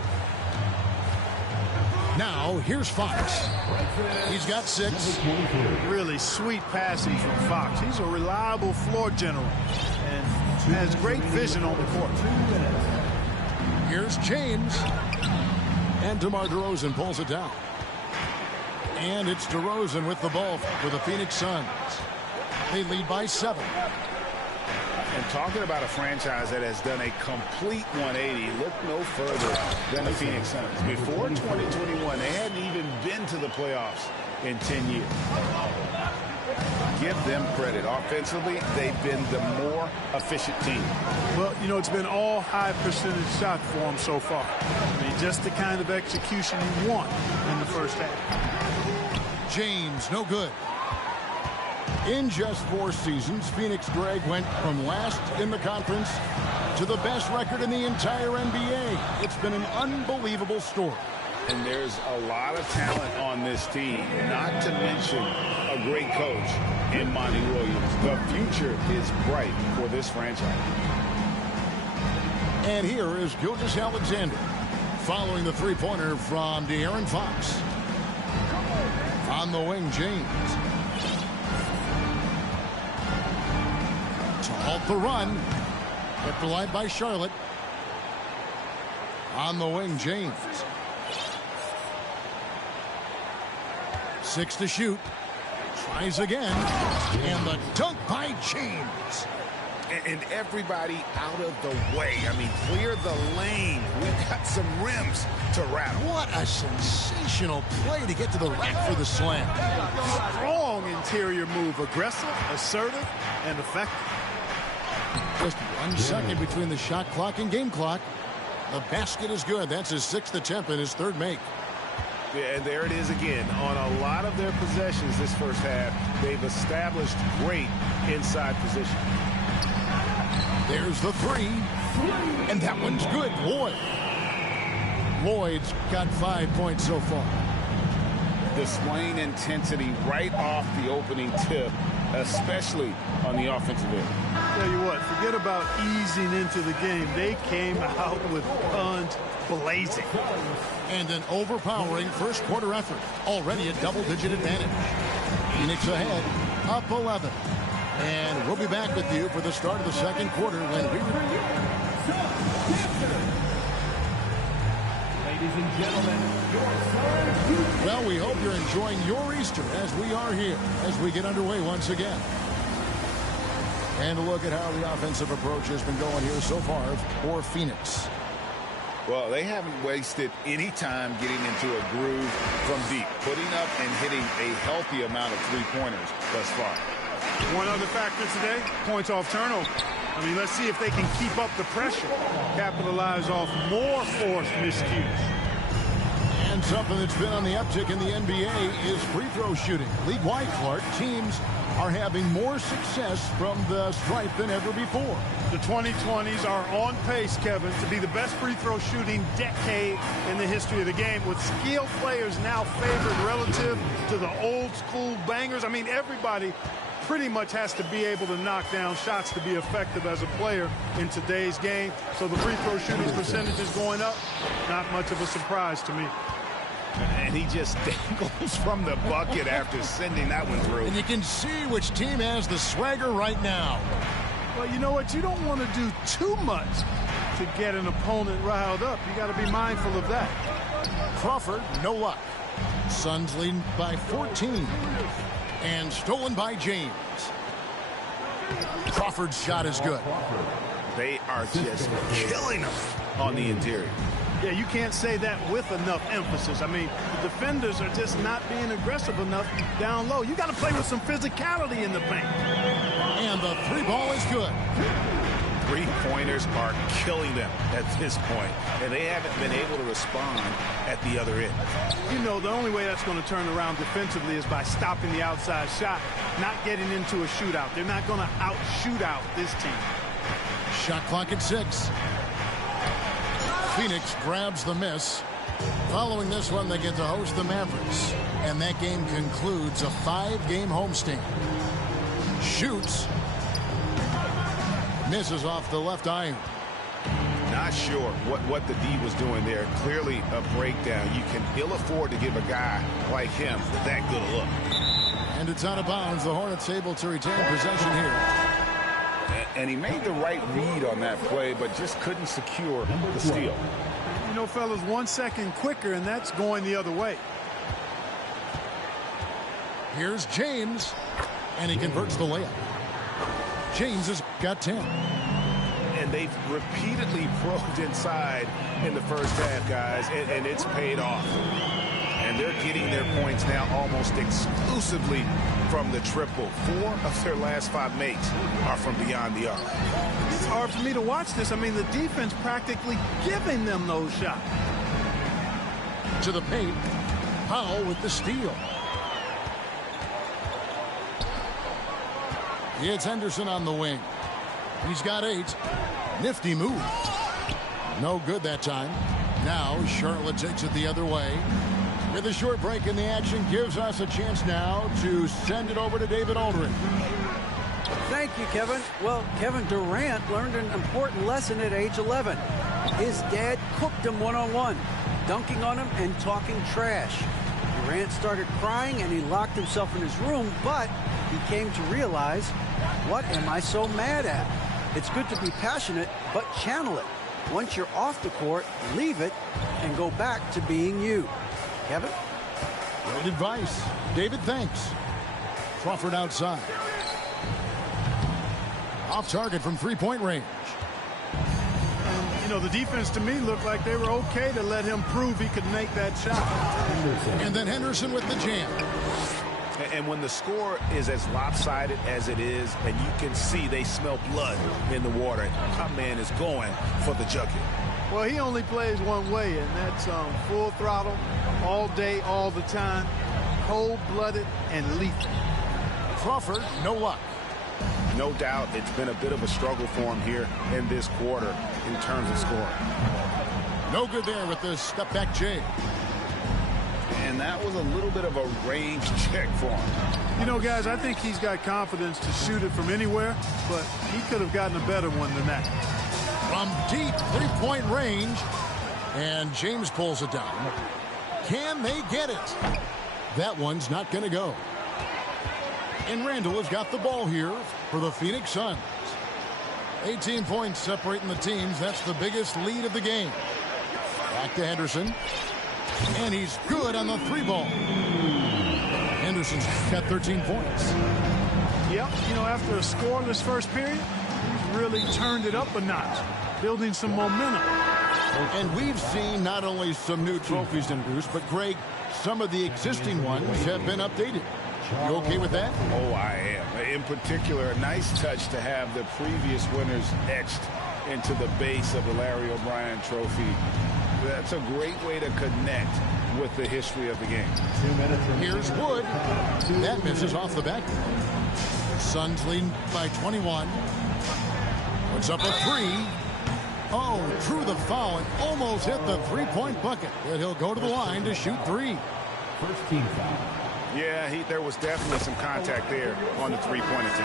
Now, here's Fox. He's got 6. Really sweet passing from Fox. He's a reliable floor general and has great vision on the court. Here's James. And DeMar DeRozan pulls it down. And it's DeRozan with the ball for the Phoenix Suns. They lead by 7. And talking about a franchise that has done a complete 180, look no further than the Phoenix Suns. Before 2021, they hadn't even been to the playoffs in 10 years. Give them credit. Offensively, they've been the more efficient team. Well, you know, it's been all high percentage shots for them so far. I mean, just the kind of execution you want in the first half. James, no good. In just 4 seasons, Phoenix Drag went from last in the conference to the best record in the entire NBA. It's been an unbelievable story. And there's a lot of talent on this team, not to mention a great coach in Monty Williams. The future is bright for this franchise. And here is Gilgeous-Alexander following the three-pointer from De'Aaron Fox. On the wing, James. To halt the run. Kept alive by Charlotte. On the wing, James. 6 to shoot. Tries again. And the dunk by James. And everybody out of the way. I mean, clear the lane. We've got some rims to rattle. What a sensational play to get to the rack for the slam. Strong interior move. Aggressive, assertive, and effective. Just 1 second between the shot clock and game clock. The basket is good. That's his 6th attempt and his 3rd make. Yeah, and there it is again. On a lot of their possessions this first half, they've established great inside position. There's the 3. And that one's good. Lloyd. Lloyd's got 5 points so far. Displaying intensity right off the opening tip, especially on the offensive end. Tell you what, forget about easing into the game. They came out with guns blazing. And an overpowering first quarter effort. Already a double-digit advantage. Phoenix ahead, up 11. And we'll be back with you for the start of the second quarter when we return. Ladies and gentlemen, your Suns. Well, we hope you're enjoying your Easter as we are here as we get underway once again. And a look at how the offensive approach has been going here so far for Phoenix. Well, they haven't wasted any time getting into a groove from deep, putting up and hitting a healthy amount of three-pointers thus far. One other factor today, points off turnover. I mean, let's see if they can keep up the pressure, capitalize off more forced miscues. And And something that's been on the uptick in the NBA is free throw shooting. League-wide, Clark, teams are having more success from the stripe than ever before. The 2020s are on pace, Kevin, to be the best free throw shooting decade in the history of the game, with skilled players now favored relative to the old school bangers. I mean, everybody pretty much has to be able to knock down shots to be effective as a player in today's game. So the free throw shooting percentage is going up. Not much of a surprise to me. And he just dangles from the bucket after sending that one through. And you can see which team has the swagger right now. Well, you know what? You don't want to do too much to get an opponent riled up. You got to be mindful of that. Crawford, no luck. Suns leading by 14. And stolen by James. Crawford's shot is good. They are just killing him on the interior. Yeah, you can't say that with enough emphasis. I mean, the defenders are just not being aggressive enough down low. You got to play with some physicality in the paint. And the three ball is good. Three-pointers are killing them at this point, and they haven't been able to respond at the other end. You know, the only way that's going to turn around defensively is by stopping the outside shot, not getting into a shootout. They're not going to out-shoot out this team. Shot clock at 6. Phoenix grabs the miss. Following this one, they get to host the Mavericks. And that game concludes a 5-game homestand. Shoots. Misses off the left iron. Not sure what the D was doing there. Clearly a breakdown. You can ill afford to give a guy like him that good a look. And it's out of bounds. The Hornets able to retain possession here. And he made the right read on that play, but just couldn't secure the steal. You know, fellas, 1 second quicker, and that's going the other way. Here's James, and he converts the layup. James has got 10. And they've repeatedly probed inside in the first half, guys, and it's paid off. And they're getting their points now almost exclusively from the triple. 4 of their last 5 makes are from beyond the arc. It's hard for me to watch this. I mean, the defense practically giving them those shots. To the paint. Powell with the steal. It's Henderson on the wing. He's got 8. Nifty move. No good that time. Now Charlotte takes it the other way. With a short break in the action, gives us a chance now to send it over to David Aldridge. Thank you, Kevin. Well, Kevin Durant learned an important lesson at age 11. His dad cooked him one-on-one, dunking on him and talking trash. Durant started crying and he locked himself in his room, but he came to realize, what am I so mad at? It's good to be passionate, but channel it. Once you're off the court, leave it and go back to being you. Kevin? Great advice. David, thanks. Crawford outside. Off target from three-point range. And, you know, the defense to me looked like they were okay to let him prove he could make that shot. And then Henderson with the jam. And when the score is as lopsided as it is, and you can see they smell blood in the water, my man is going for the jucket. Well, he only plays one way, and that's full throttle, all day, all the time, cold-blooded and lethal. Crawford, no luck. No doubt it's been a bit of a struggle for him here in this quarter in terms of scoring. No good there with the step-back J. And that was a little bit of a range check for him. You know, guys, I think he's got confidence to shoot it from anywhere, but he could have gotten a better one than that. From deep three-point range, and James pulls it down. Can they get it? That one's not going to go. And Randall has got the ball here for the Phoenix Suns. 18 points separating the teams. That's the biggest lead of the game. Back to Henderson. And he's good on the three ball. Henderson's got 13 points. Yep, you know, after a scoreless first period, he's really turned it up a notch, building some momentum. And we've seen not only some new trophies introduced, but Greg, some of the existing ones have been updated. You okay with that? Oh, I am. In particular, a nice touch to have the previous winners etched into the base of the Larry O'Brien trophy. That's a great way to connect with the history of the game. Here's Wood. That misses off the back. Suns leading by 21. Puts up a three. Oh, drew the foul and almost hit the three-point bucket. But he'll go to the line to shoot three. First team foul. Yeah, there was definitely some contact there on the three-point attempt.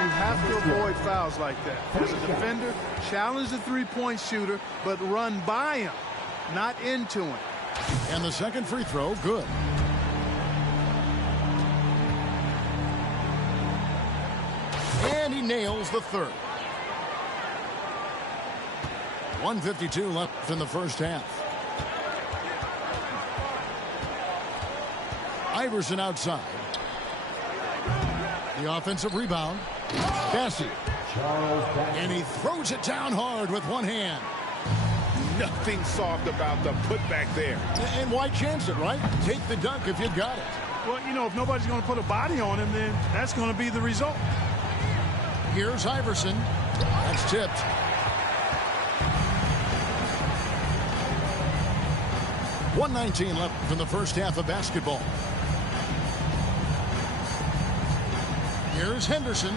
You have to avoid fouls like that. As a defender, challenge the three-point shooter, but run by him, not into him. And the second free throw, good. And he nails the third. 1:52 left in the first half. Iverson outside. The offensive rebound. Bassey. And he throws it down hard with one hand. Nothing soft about the putback there. And why chance it, right? Take the dunk if you've got it. Well, you know, if nobody's going to put a body on him, then that's going to be the result. Here's Iverson. That's tipped. .119 left in the first half of basketball. Here's Henderson.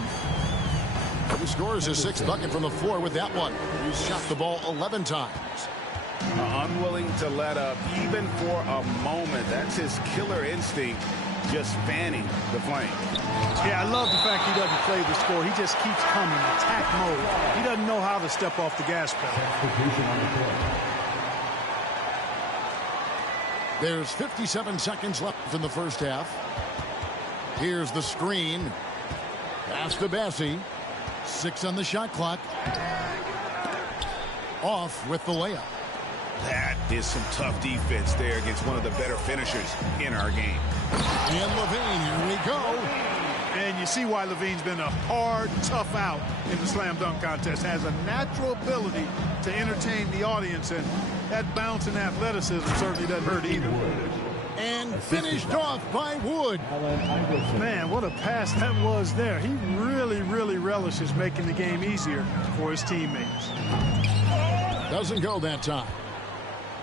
He scores his sixth bucket from the floor with that one. He's shot the ball 11 times. Unwilling to let up even for a moment. That's his killer instinct, just fanning the flame. Yeah, I love the fact he doesn't play the score. He just keeps coming, attack mode. He doesn't know how to step off the gas pedal. There's 57 seconds left in the first half. Here's the screen. Pass to Bassey. 6 on the shot clock. Off with the layup. That is some tough defense there against one of the better finishers in our game. And LaVine, here we go. And you see why LaVine's been a hard, tough out in the slam dunk contest. Has a natural ability to entertain the audience, and that bounce and athleticism certainly doesn't hurt either. And finished off by Wood. Man, what a pass that was there. He really, really relishes making the game easier for his teammates. Doesn't go that time.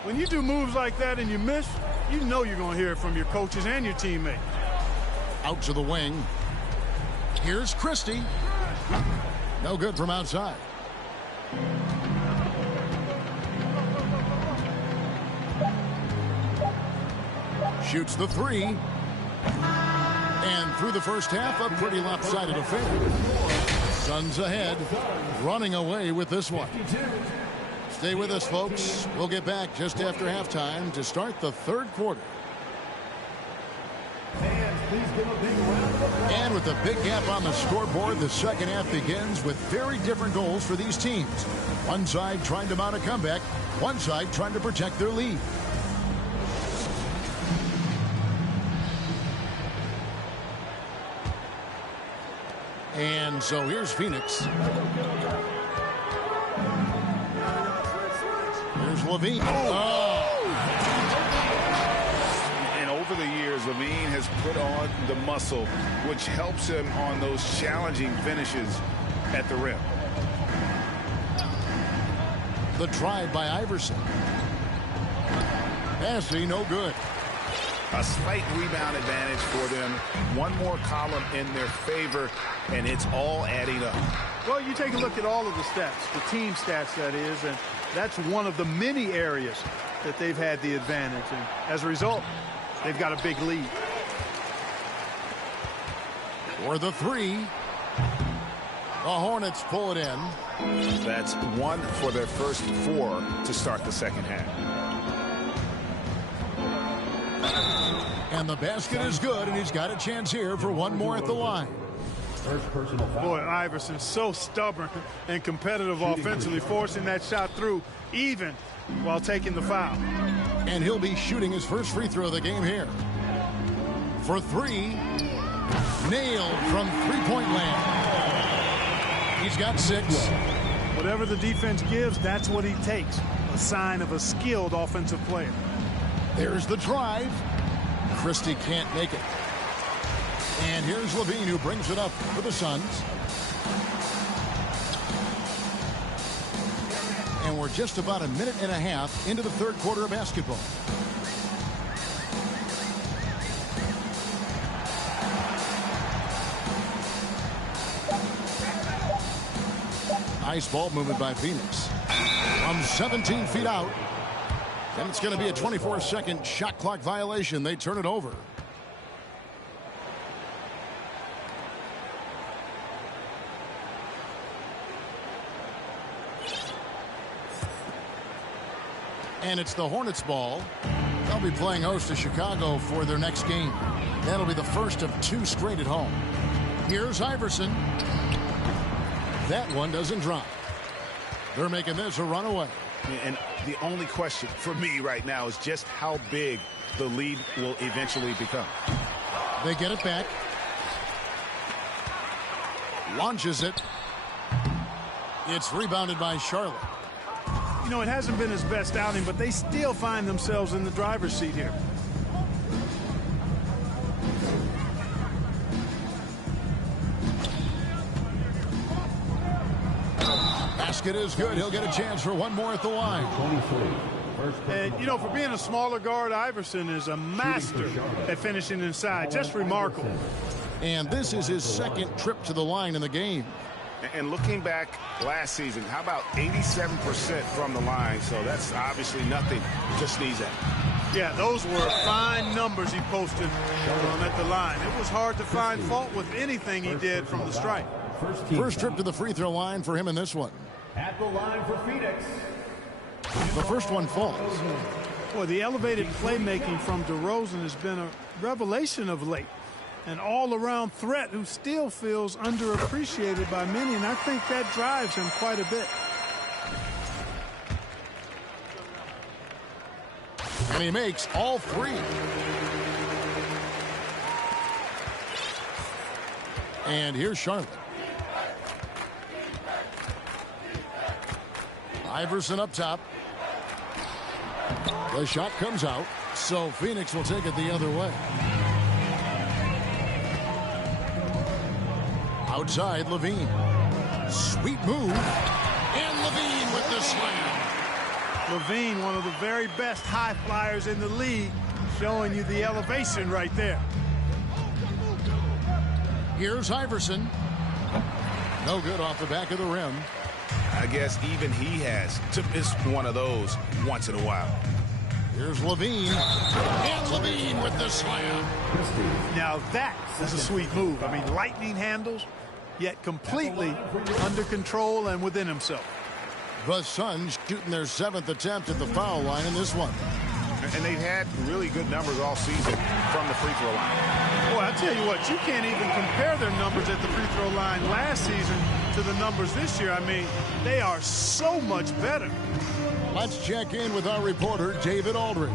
When you do moves like that and you miss, you know you're going to hear it from your coaches and your teammates. Out to the wing. Here's Christie. No good from outside. Shoots the three. And through the first half, a pretty lopsided affair. Suns ahead, running away with this one. Stay with us, folks. We'll get back just after halftime to start the third quarter. And with the big gap on the scoreboard, the second half begins with very different goals for these teams. One side trying to mount a comeback, one side trying to protect their lead. And so here's Phoenix. Here's LaVine. And over the years, LaVine has put on the muscle, which helps him on those challenging finishes at the rim. The drive by Iverson. Bassey, no good. A slight rebound advantage for them. One more column in their favor, and it's all adding up. Well, you take a look at all of the stats, the team stats, that is, and that's one of the many areas that they've had the advantage. And as a result, they've got a big lead. For the three. The Hornets pull it in. That's one for their first 4 to start the second half. And the basket is good, and he's got a chance here for one more at the line. First personal foul. Boy, Iverson's so stubborn and competitive offensively, forcing that shot through even while taking the foul. And he'll be shooting his first free throw of the game here. For three. Nailed from three-point land. He's got 6. Whatever the defense gives, that's what he takes. A sign of a skilled offensive player. There's the drive. Christie can't make it. And here's LaVine, who brings it up for the Suns. And we're just about a minute and a half into the third quarter of basketball. Nice ball movement by Phoenix. From 17 feet out. And it's going to be a 24-second shot clock violation. They turn it over. And it's the Hornets ball. They'll be playing host to Chicago for their next game. That'll be the first of 2 straight at home. Here's Iverson. That one doesn't drop. They're making this a runaway. And the only question for me right now is just how big the lead will eventually become. They get it back. Launches it. It's rebounded by Charlotte. You know, it hasn't been his best outing, but they still find themselves in the driver's seat here. Basket is good. He'll get a chance for one more at the line. And, you know, for being a smaller guard, Iverson is a master at finishing inside. Just remarkable. And this is his second trip to the line in the game. And looking back last season, how about 87% from the line? So that's obviously nothing to sneeze at. Yeah, those were fine numbers he posted at the line. It was hard to find fault with anything he did from the stripe. First trip to the free throw line for him in this one. At the line for Phoenix. The first one falls. Boy, the elevated playmaking from DeRozan has been a revelation of late. An all-around threat who still feels underappreciated by many, and I think that drives him quite a bit. And he makes all 3. And here's Charlotte. Iverson up top. The shot comes out, so Phoenix will take it the other way. Outside, Levine. Sweet move. And Levine with the slam. Levine, one of the very best high flyers in the league, showing you the elevation right there. Here's Iverson. No good off the back of the rim. I guess even he has to miss one of those once in a while. Here's Levine. And Levine with the slam. Now that is a sweet move. I mean, lightning handles, yet completely under control and within himself. The Suns shooting their 7th attempt at the foul line in this one. And they've had really good numbers all season from the free throw line. Boy, I tell you what, you can't even compare their numbers at the free throw line last season to the numbers this year. I mean, they are so much better. Let's check in with our reporter, David Aldridge.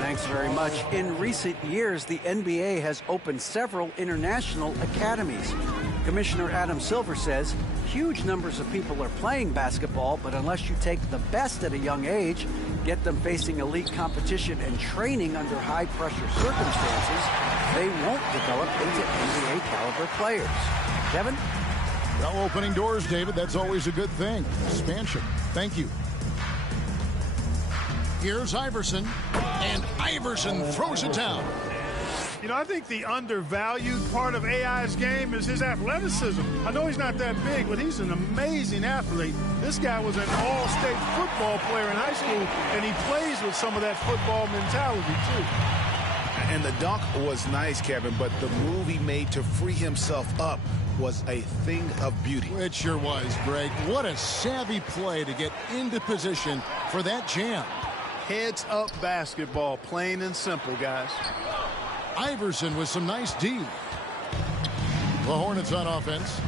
Thanks very much. In recent years, the NBA has opened several international academies. Commissioner Adam Silver says huge numbers of people are playing basketball, but unless you take the best at a young age, get them facing elite competition and training under high-pressure circumstances, they won't develop into NBA-caliber players. Kevin? Well, opening doors, David, that's always a good thing. Expansion. Thank you. Here's Iverson, and Iverson throws it down. You know, I think the undervalued part of AI's game is his athleticism. I know he's not that big, but he's an amazing athlete. This guy was an all-state football player in high school, and he plays with some of that football mentality, too. And the dunk was nice, Kevin, but the move he made to free himself up was a thing of beauty. It sure was, Greg. What a savvy play to get into position for that jam. Heads-up basketball, plain and simple, guys. Iverson with some nice D. The Hornets on offense.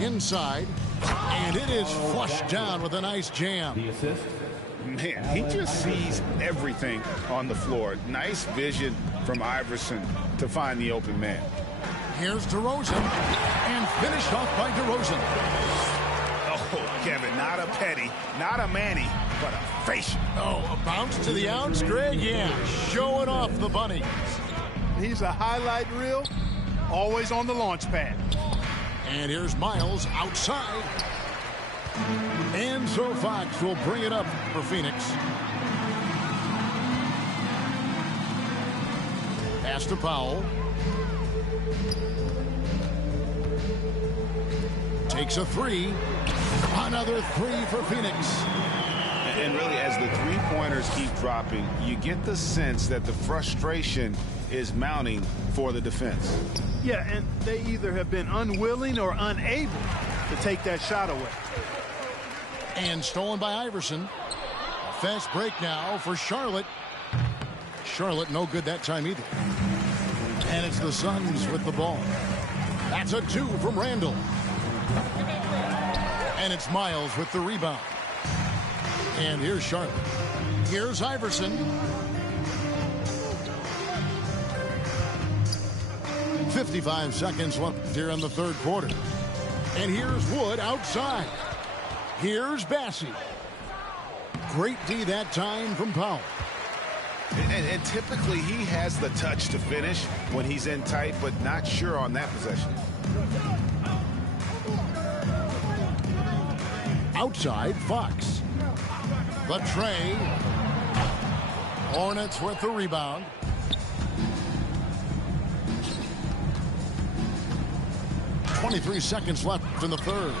Inside. And it is flushed down with a nice jam. The assist. Man, he just sees everything on the floor. Nice vision from Iverson to find the open man. Here's DeRozan. And finished off by DeRozan. Oh, Kevin, not a petty, not a Manny, but a facial. Oh, a bounce to the outs, Greg? Yeah, showing off the bunny. He's a highlight reel, always on the launch pad. And here's Miles outside. And so Fox will bring it up for Phoenix. Pass to Powell. Takes a three. Another three for Phoenix. And really, as the three-pointers keep dropping, you get the sense that the frustration is mounting for the defense. Yeah, and they either have been unwilling or unable to take that shot away. And stolen by Iverson. A fast break now for Charlotte. Charlotte no good that time either. And it's the Suns with the ball. That's a two from Randall. And it's Miles with the rebound. And here's Charlotte. Here's Iverson. 55 seconds left here in the third quarter. And here's Wood outside. Here's Bassey. Great D that time from Powell. And typically he has the touch to finish when he's in tight, but not sure on that possession. Outside, Fox. The tray. Hornets with the rebound. .23 seconds left in the third.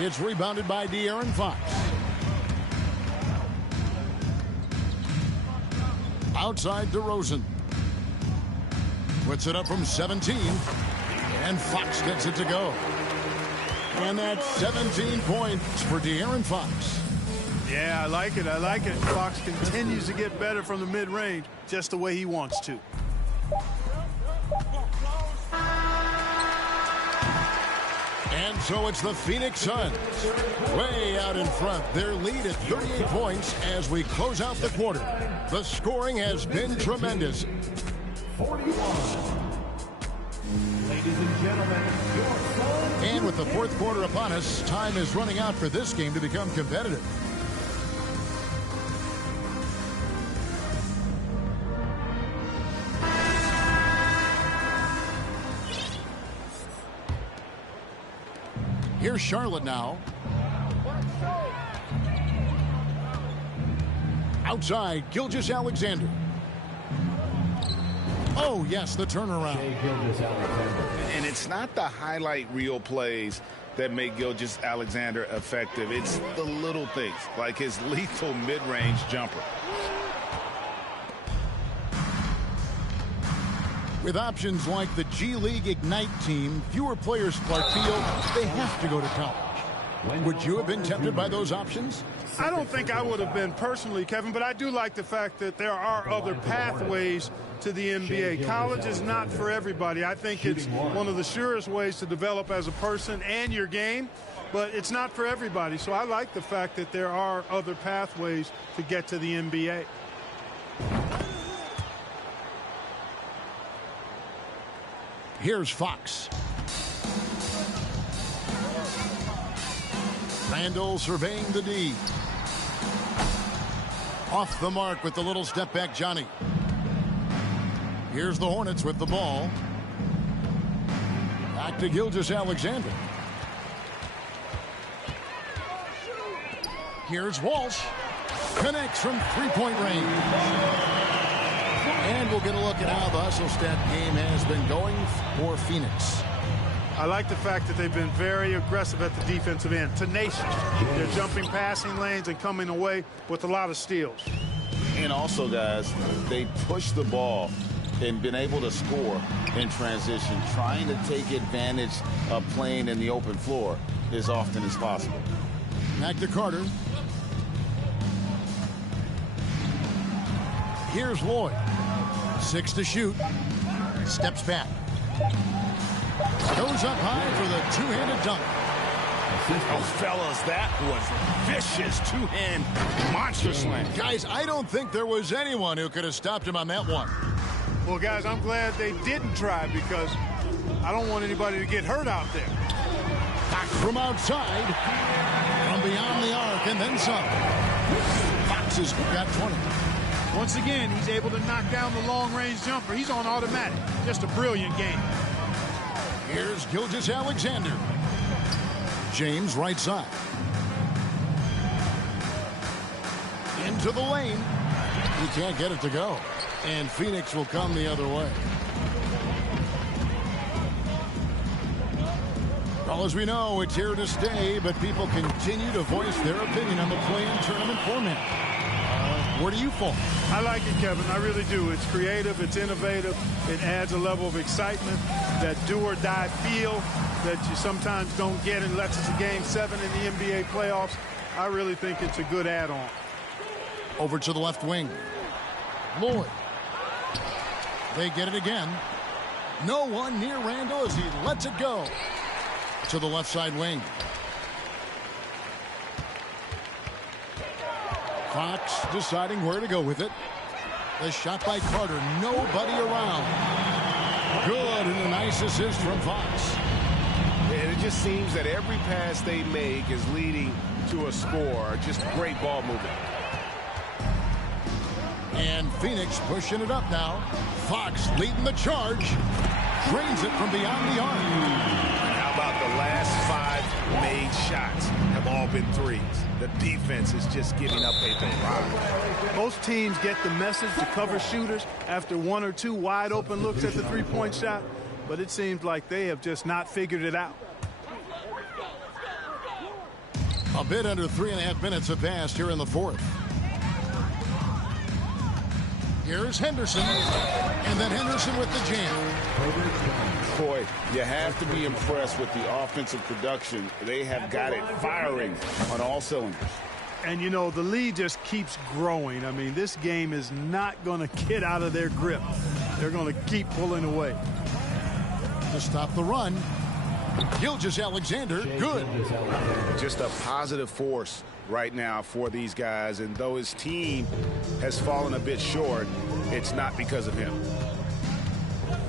It's rebounded by De'Aaron Fox. Outside DeRozan. Puts it up from 17. And Fox gets it to go. And that's 17 points for De'Aaron Fox. Yeah, I like it. I like it. Fox continues to get better from the mid-range just the way he wants to. And so it's the Phoenix Suns way out in front. Their lead at 38 points as we close out the quarter. The scoring has been tremendous. 41. Ladies and gentlemen, your Suns. And with the fourth quarter upon us, time is running out for this game to become competitive. Here's Charlotte now. Outside, Gilgeous-Alexander. Oh, yes, the turnaround. And it's not the highlight reel plays that make Gilgeous-Alexander effective. It's the little things, like his lethal mid-range jumper. With options like the G League Ignite team, fewer players feel they have to go to college. Would you have been tempted by those options? I don't think I would have been personally, Kevin, but I do like the fact that there are other pathways to the NBA. College is not for everybody. I think it's one of the surest ways to develop as a person and your game, but it's not for everybody. So I like the fact that there are other pathways to get to the NBA. Here's Fox. Randall surveying the D. Off the mark with the little step back, Johnny. Here's the Hornets with the ball. Back to Gilgeous-Alexander. Here's Walsh. Connects from three-point range. And we'll get a look at how the hustle stat game has been going for Phoenix. I like the fact that they've been very aggressive at the defensive end, tenacious. They're jumping passing lanes and coming away with a lot of steals. And also, guys, they push the ball and been able to score in transition, trying to take advantage of playing in the open floor as often as possible. Back to Carter. Here's Lloyd. 6 to shoot. Steps back. Goes up high for the two-handed dunk. Oh, fellas, that was vicious two-hand monster slam. Guys, I don't think there was anyone who could have stopped him on that one. Well, guys, I'm glad they didn't try because I don't want anybody to get hurt out there. Back from outside. From beyond the arc and then some. Fox has got 20. Once again, he's able to knock down the long-range jumper. He's on automatic. Just a brilliant game. Here's Gilgeous-Alexander. James right side. Into the lane. He can't get it to go. And Phoenix will come the other way. Well, as we know, it's here to stay, but people continue to voice their opinion on the play-in tournament format. Where do you fall? I like it, Kevin. I really do. It's creative. It's innovative. It adds a level of excitement, that do-or-die feel that you sometimes don't get unless it's a Game 7 in the NBA playoffs. I really think it's a good add-on. Over to the left wing. Lloyd. They get it again. No one near Randall as he lets it go. To the left side wing. Fox deciding where to go with it. The shot by Carter. Nobody around. Good, and a nice assist from Fox. And it just seems that every pass they make is leading to a score. Just great ball movement. And Phoenix pushing it up now. Fox leading the charge. Drains it from beyond the arc. How about the last 5 made shots have all been threes? The defense is just giving up a barrage. Most teams get the message to cover shooters after 1 or 2 wide open looks at the three-point shot, but it seems like they have just not figured it out. A bit under 3.5 minutes have passed here in the fourth. Here's Henderson, and then Henderson with the jam. Boy, you have to be impressed with the offensive production. They have got it firing on all cylinders. And, you know, the lead just keeps growing. I mean, this game is not going to get out of their grip. They're going to keep pulling away. To stop the run, Gilgeous-Alexander, good. Just a positive force right now for these guys, and though his team has fallen a bit short, it's not because of him.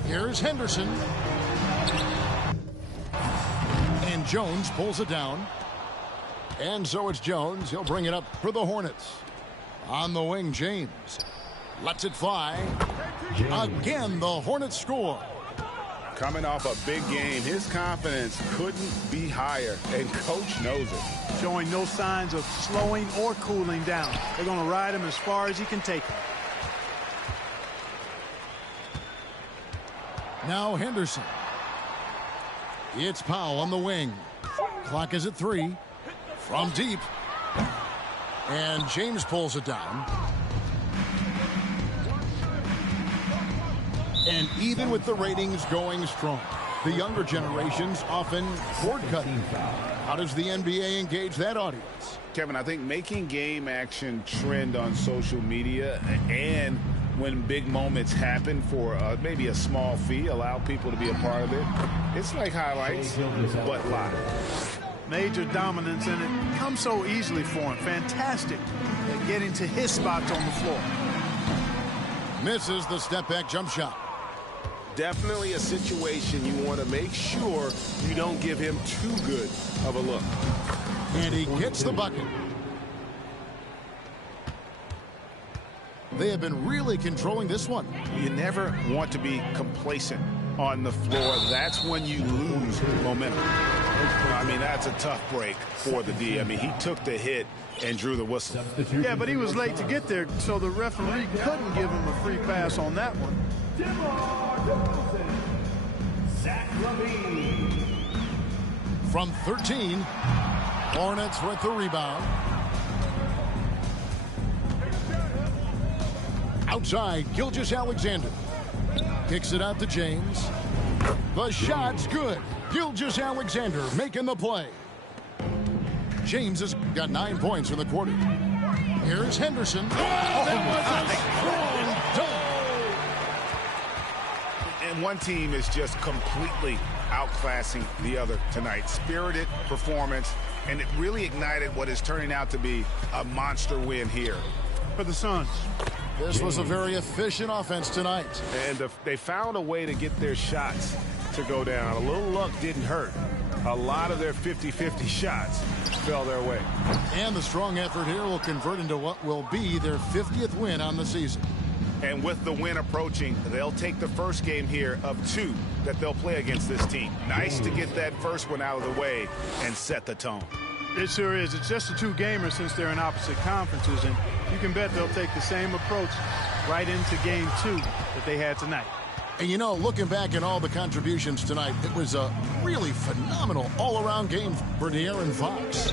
Here's Henderson. And Jones pulls it down. And so it's Jones. He'll bring it up for the Hornets. On the wing, James lets it fly. Again, the Hornets score. Coming off a big game, his confidence couldn't be higher, and coach knows it. Showing no signs of slowing or cooling down. They're going to ride him as far as he can take him. Now Henderson. It's Powell on the wing. Clock is at 3. From deep. And James pulls it down. And even with the ratings going strong, the younger generations often cord cutting. How does the NBA engage that audience? Kevin, I think making game action trend on social media, and when big moments happen for maybe a small fee, allow people to be a part of it. It's like highlights, but live. Major dominance, and it comes so easily for him. Fantastic at getting to his spots on the floor. Misses the step-back jump shot. Definitely a situation you want to make sure you don't give him too good of a look. And he gets the bucket. They have been really controlling this one. You never want to be complacent on the floor. That's when you lose momentum. I mean, that's a tough break for the D. I mean, he took the hit and drew the whistle. Yeah, but he was late to get there, so the referee couldn't give him a free pass on that one. From 13, Hornets with the rebound. Outside, Gilgeous-Alexander kicks it out to James. The shot's good. Gilgeous-Alexander making the play. James has got 9 points in the quarter. Here's Henderson. That was a strong dunk. And one team is just completely outclassing the other tonight. Spirited performance, and it really ignited what is turning out to be a monster win here for the Suns. This was a very efficient offense tonight. And they found a way to get their shots to go down. A little luck didn't hurt. A lot of their 50-50 shots fell their way. And the strong effort here will convert into what will be their 50th win on the season. And with the win approaching, they'll take the first game here of 2 that they'll play against this team. Nice to get that first one out of the way and set the tone. It sure is. It's just a 2-gamer since they're in opposite conferences, and you can bet they'll take the same approach right into game 2 that they had tonight. And you know, looking back at all the contributions tonight, it was a really phenomenal all-around game for De'Aaron Fox.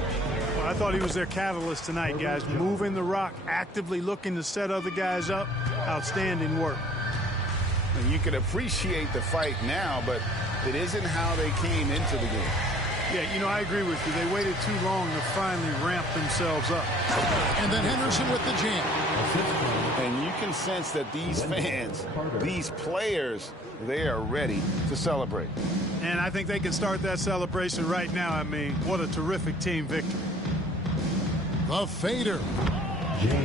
Well, I thought he was their catalyst tonight, guys. Moving the rock, actively looking to set other guys up. Outstanding work. And you can appreciate the fight now, but it isn't how they came into the game. Yeah, you know, I agree with you. They waited too long to finally ramp themselves up. And then Henderson with the jam. And you can sense that these fans, these players, they are ready to celebrate. And I think they can start that celebration right now. I mean, what a terrific team victory. The fader.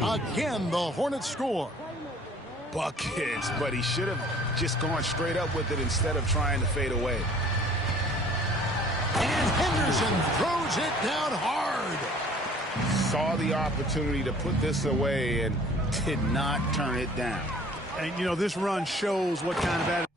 Again, the Hornets score. Buckets, but he should have just gone straight up with it instead of trying to fade away. And Henderson throws it down hard. Saw the opportunity to put this away and did not turn it down. And, you know, this run shows what kind of attitude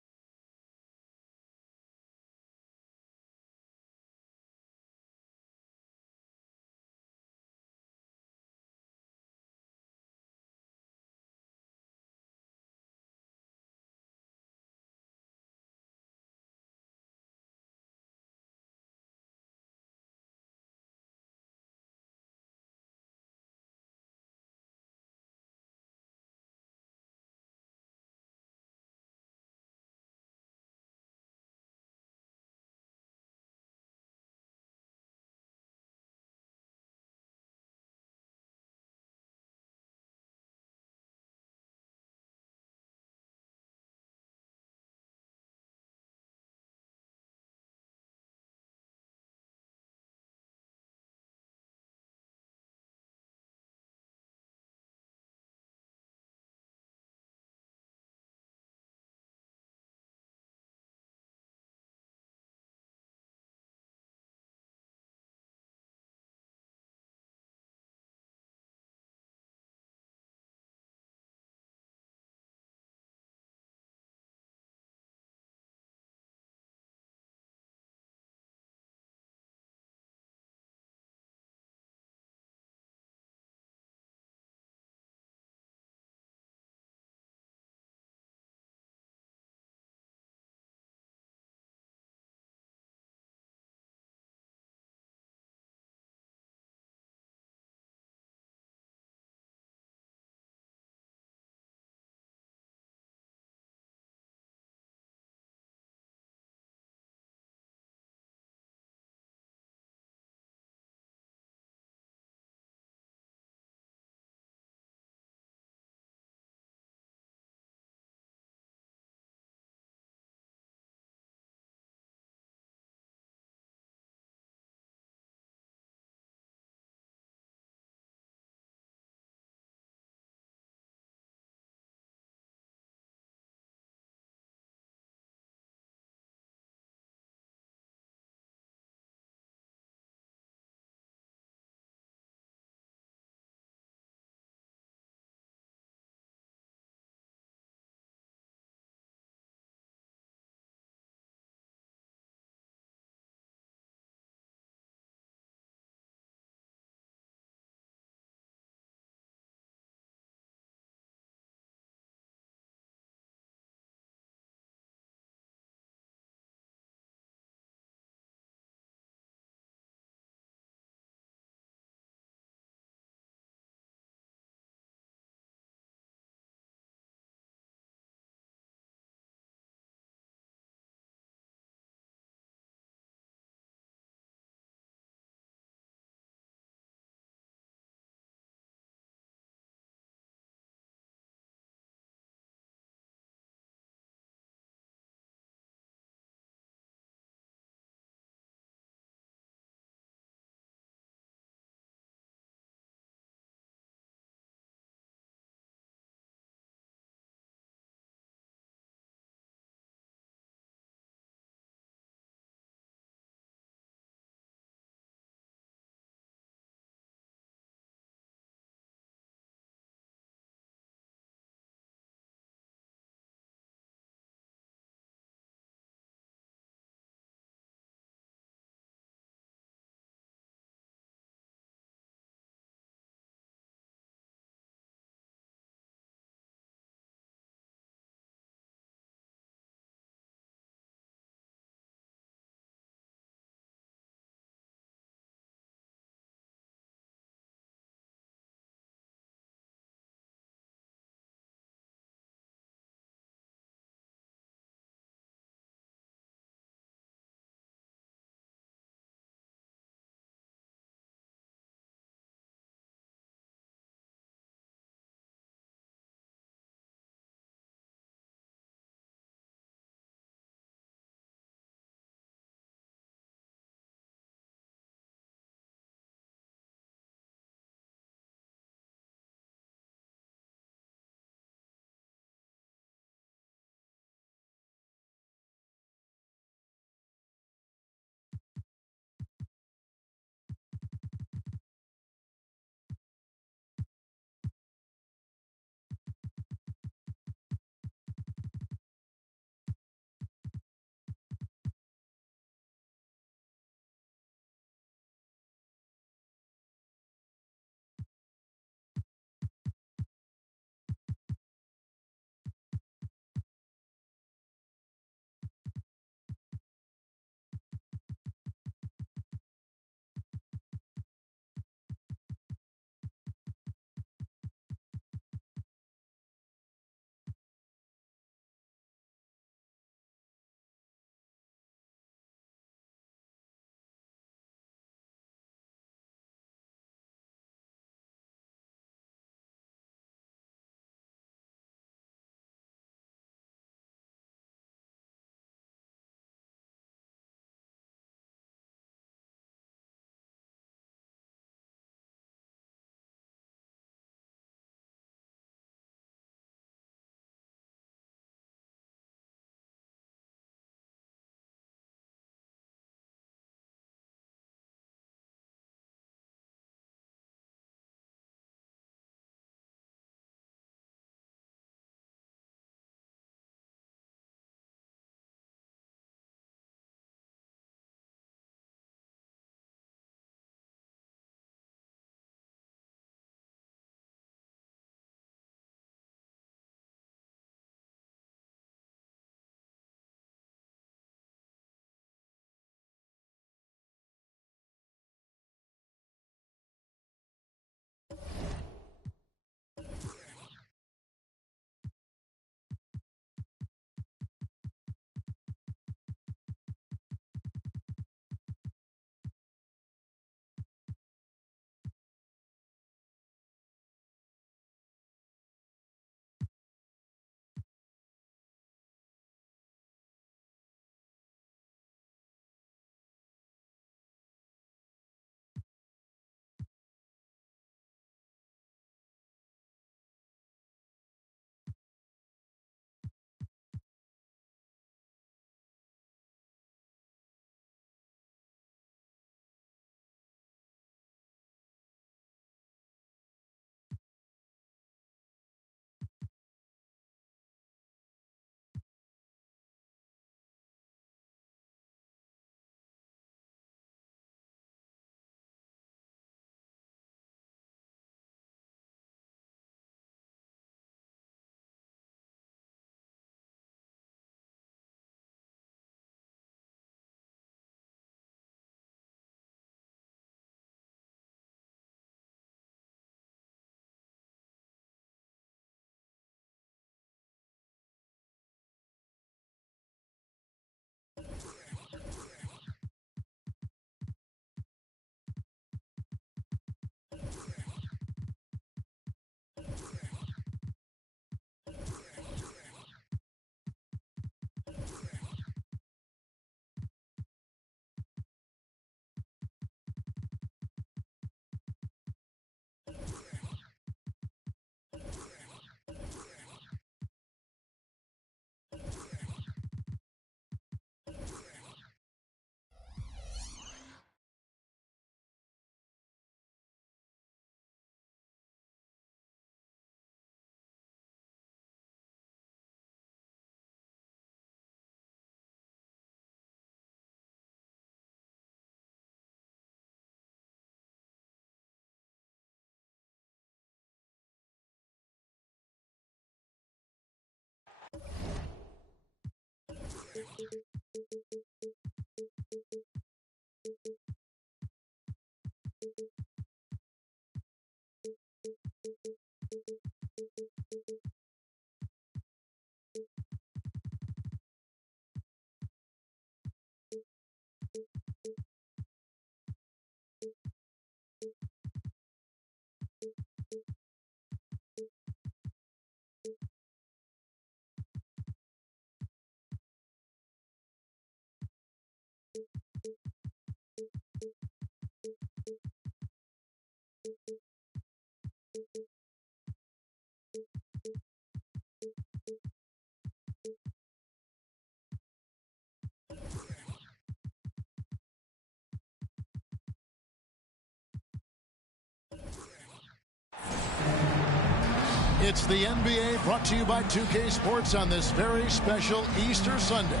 It's the NBA brought to you by 2K Sports on this very special Easter Sunday.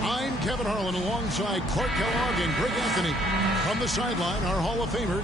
I'm Kevin Harlan alongside Clark Kellogg and Greg Anthony. From the sideline, our Hall of Famer,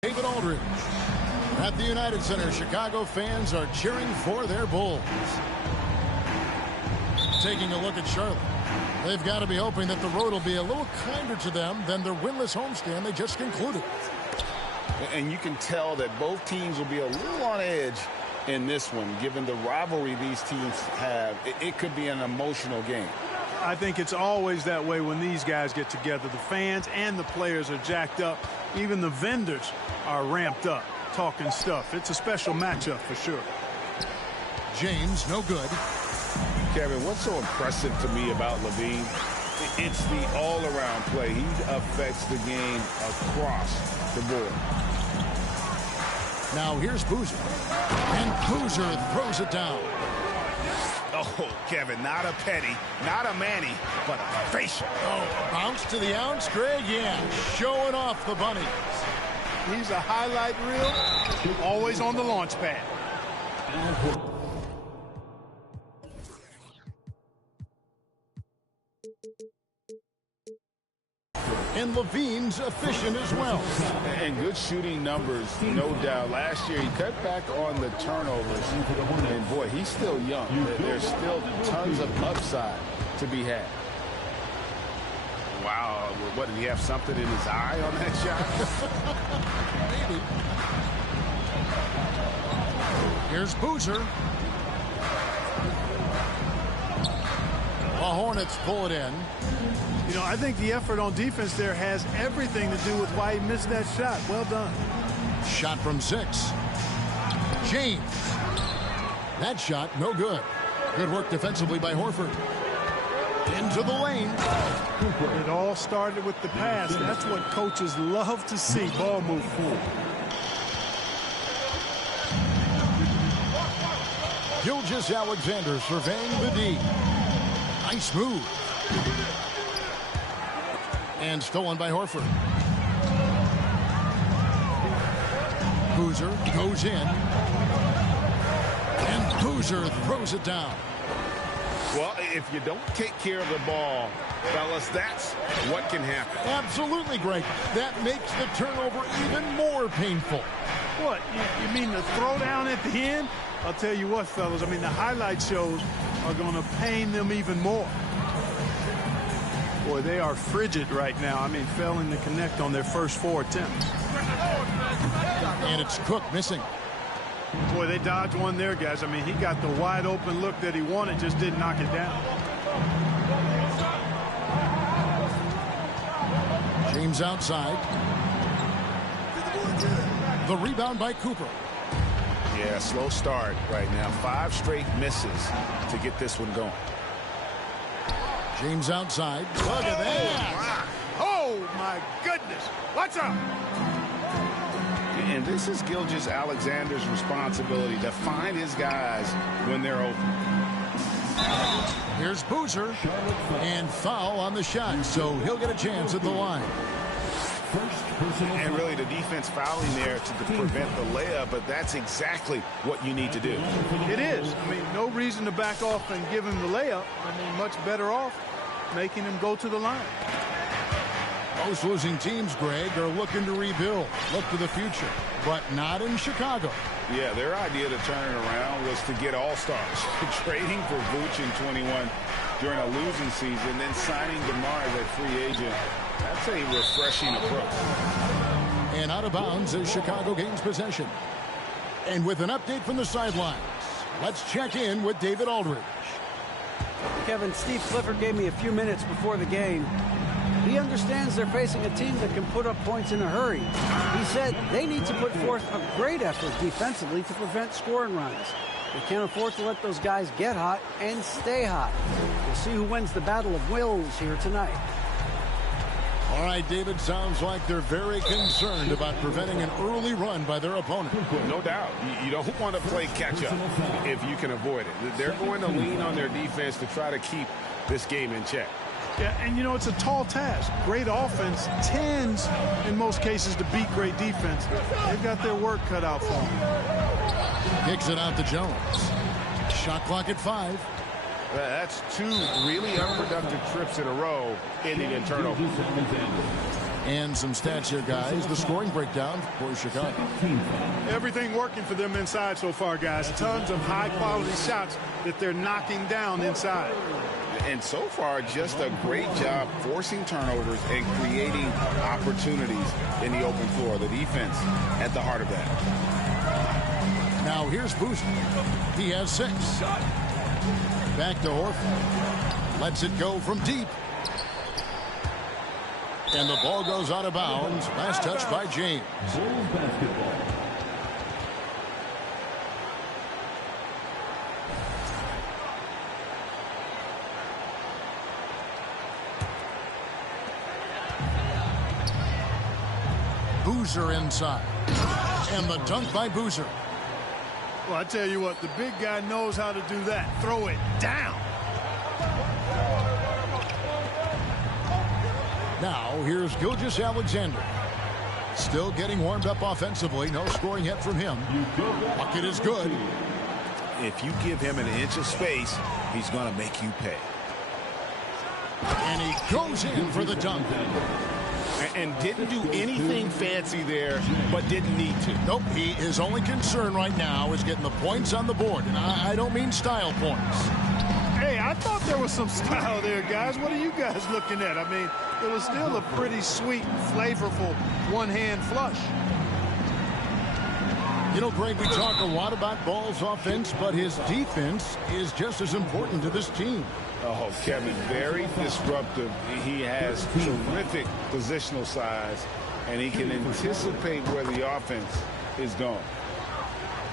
David Aldridge. At the United Center, Chicago fans are cheering for their Bulls. Taking a look at Charlotte. They've got to be hoping that the road will be a little kinder to them than their winless homestand they just concluded. And you can tell that both teams will be a little on edge in this one, given the rivalry these teams have. It could be an emotional game. I think it's always that way when these guys get together. The fans and the players are jacked up. Even the vendors are ramped up, talking stuff. It's a special matchup for sure. James, no good. Kevin, what's so impressive to me about Levine? It's the all-around play. He affects the game across the board. Now here's Boozer. And Boozer throws it down. Oh, Kevin, not a Petty, not a Manny, but a facial. Oh, bounce to the ounce, Greg. Yeah, showing off the bunnies. He's a highlight reel, always on the launch pad. And Levine's efficient as well. And good shooting numbers, no doubt. Last year, he cut back on the turnovers. And, boy, he's still young. There's still tons of upside to be had. Wow. What, did he have something in his eye on that shot? Maybe. Here's Boozer. The Hornets pull it in. You know, I think the effort on defense there has everything to do with why he missed that shot. Well done. Shot from 6. James. That shot, no good. Good work defensively by Horford. Into the lane. It all started with the pass. That's what coaches love to see. Ball movement. Gilgeous-Alexander surveying the D. Nice move. And stolen by Horford. Boozer goes in. And Boozer throws it down. Well, if you don't take care of the ball, fellas, that's what can happen. Absolutely, Greg. That makes the turnover even more painful. What, you mean the throwdown at the end? I'll tell you what, fellas, I mean, the highlight shows are going to pain them even more. Boy, they are frigid right now. I mean, failing to connect on their first 4 attempts. And it's Cook missing. Boy, they dodged one there, guys. I mean, he got the wide open look that he wanted, just didn't knock it down. James outside. The rebound by Cooper. Yeah, slow start right now. 5 straight misses to get this one going. James outside. Look at that. Oh, my goodness. What's up? And this is Gilgeous-Alexander's responsibility to find his guys when they're open. Here's Boozer. And foul on the shot, so he'll get a chance at the line. And really the defense fouling there to prevent the layup, but that's exactly what you need to do. It is. I mean, no reason to back off and give him the layup. I mean, much better off making him go to the line. Most losing teams, Greg, are looking to rebuild, look to the future, but not in Chicago. Yeah, their idea to turn it around was to get all-stars. Trading for Vooch in 21 during a losing season, then signing DeMar as a free agent. That's a refreshing approach. And out of bounds as Chicago gains possession. And with an update from the sidelines, let's check in with David Aldridge. Kevin, Steve Clifford gave me a few minutes before the game. He understands they're facing a team that can put up points in a hurry. He said they need to put forth a great effort defensively to prevent scoring runs. They can't afford to let those guys get hot and stay hot. We'll see who wins the battle of wills here tonight. All right, David, sounds like they're very concerned about preventing an early run by their opponent. No doubt. You don't want to play catch-up if you can avoid it. They're going to lean on their defense to try to keep this game in check. Yeah, and you know, it's a tall task. Great offense tends, in most cases, to beat great defense. They've got their work cut out for them. Kicks it out to Jones. Shot clock at 5. That's 2 really unproductive trips in a row, ending in turnover. And some stats here, guys. The scoring breakdown for Chicago. Everything working for them inside so far, guys. Tons of high-quality shots that they're knocking down inside. And so far, just a great job forcing turnovers and creating opportunities in the open floor. The defense at the heart of that. Now here's Boozer. He has 6. Back to Horford. Lets it go from deep. And the ball goes out of bounds. Last touch by James. Boozer inside. And the dunk by Boozer. Well, I tell you what, the big guy knows how to do that. Throw it down. Now, here's Gilgeous-Alexander. Still getting warmed up offensively. No scoring yet from him. Bucket is good. If you give him an inch of space, he's going to make you pay. And he goes in for the dunk. And didn't do anything fancy there, but didn't need to. Nope, his only concern right now is getting the points on the board. And I don't mean style points. Hey, I thought there was some style there, guys. What are you guys looking at? I mean, it was still a pretty sweet, flavorful one-hand flush. You know, Greg, we talk a lot about Ball's offense, but his defense is just as important to this team. Oh, Kevin, very disruptive. He has terrific positional size, and he can anticipate where the offense is going.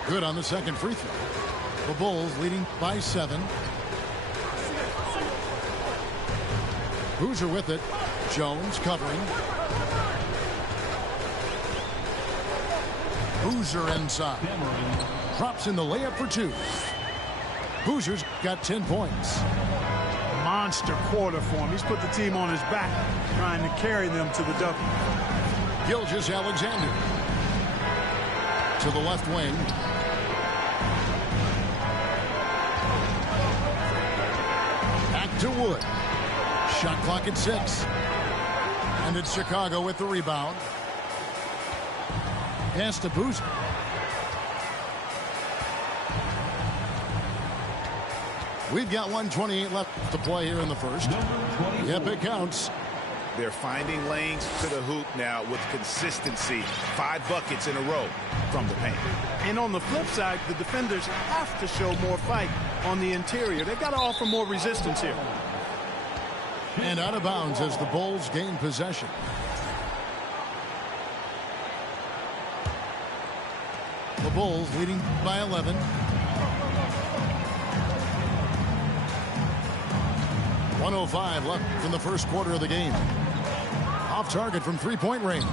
Good on the second free throw. The Bulls leading by 7. Boozer with it. Jones covering. Boozer inside. Drops in the layup for 2. Boozer's got 10 points. Monster quarter for him. He's put the team on his back, trying to carry them to the W. Gilgeous-Alexander to the left wing. to Wood. Shot clock at 6. And it's Chicago with the rebound. Pass to Boozer. We've got 1:28 left to play here in the first. Yep, it counts. They're finding lanes to the hoop now with consistency. 5 buckets in a row from the paint. And on the flip side, the defenders have to show more fight on the interior. They've got to offer more resistance here. And out of bounds as the Bulls gain possession. The Bulls leading by 11. 1:05 left in the first quarter of the game. Off target from three-point range.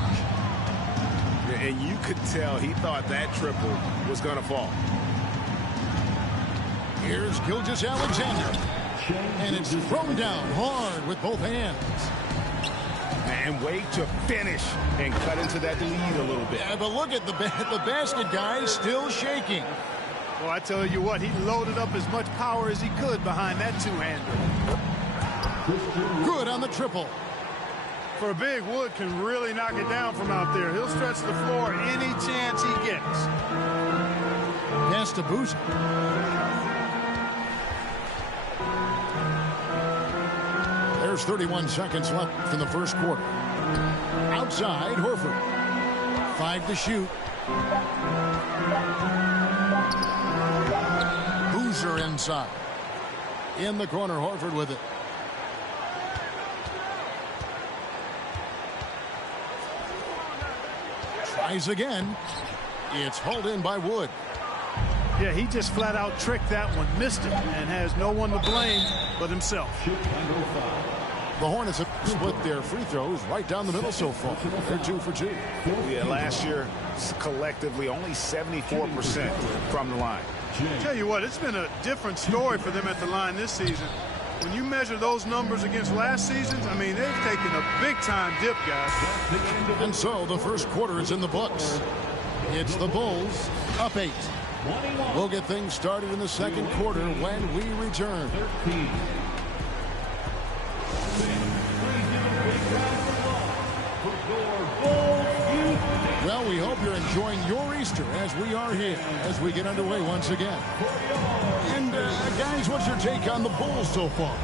And you could tell he thought that triple was going to fall. Here's Gilgeous-Alexander. And it's thrown down hard with both hands. And wait to finish and cut into that lead a little bit. Yeah, but look at the basket, guys, still shaking. Well, I tell you what, he loaded up as much power as he could behind that two-hander. Good on the triple. For a big, Wood can really knock it down from out there. He'll stretch the floor any chance he gets. Pass to Boozer. There's 31 seconds left in the first quarter. Outside, Horford. 5 to shoot. Boozer inside. In the corner, Horford with it. Tries again. It's hauled in by Wood. Yeah, he just flat out tricked that one, missed it, and has no one to blame but himself. The Hornets have split their free throws right down the middle so far. They're 2 for 2. Yeah, last year, collectively, only 74% from the line. Tell you what, it's been a different story for them at the line this season. When you measure those numbers against last season's, I mean, they've taken a big-time dip, guys. And so the first quarter is in the books. It's the Bulls up 8. We'll get things started in the second quarter when we return. Well, we hope you're enjoying your Easter as we are here as we get underway once again. And guys, what's your take on the Bulls so far?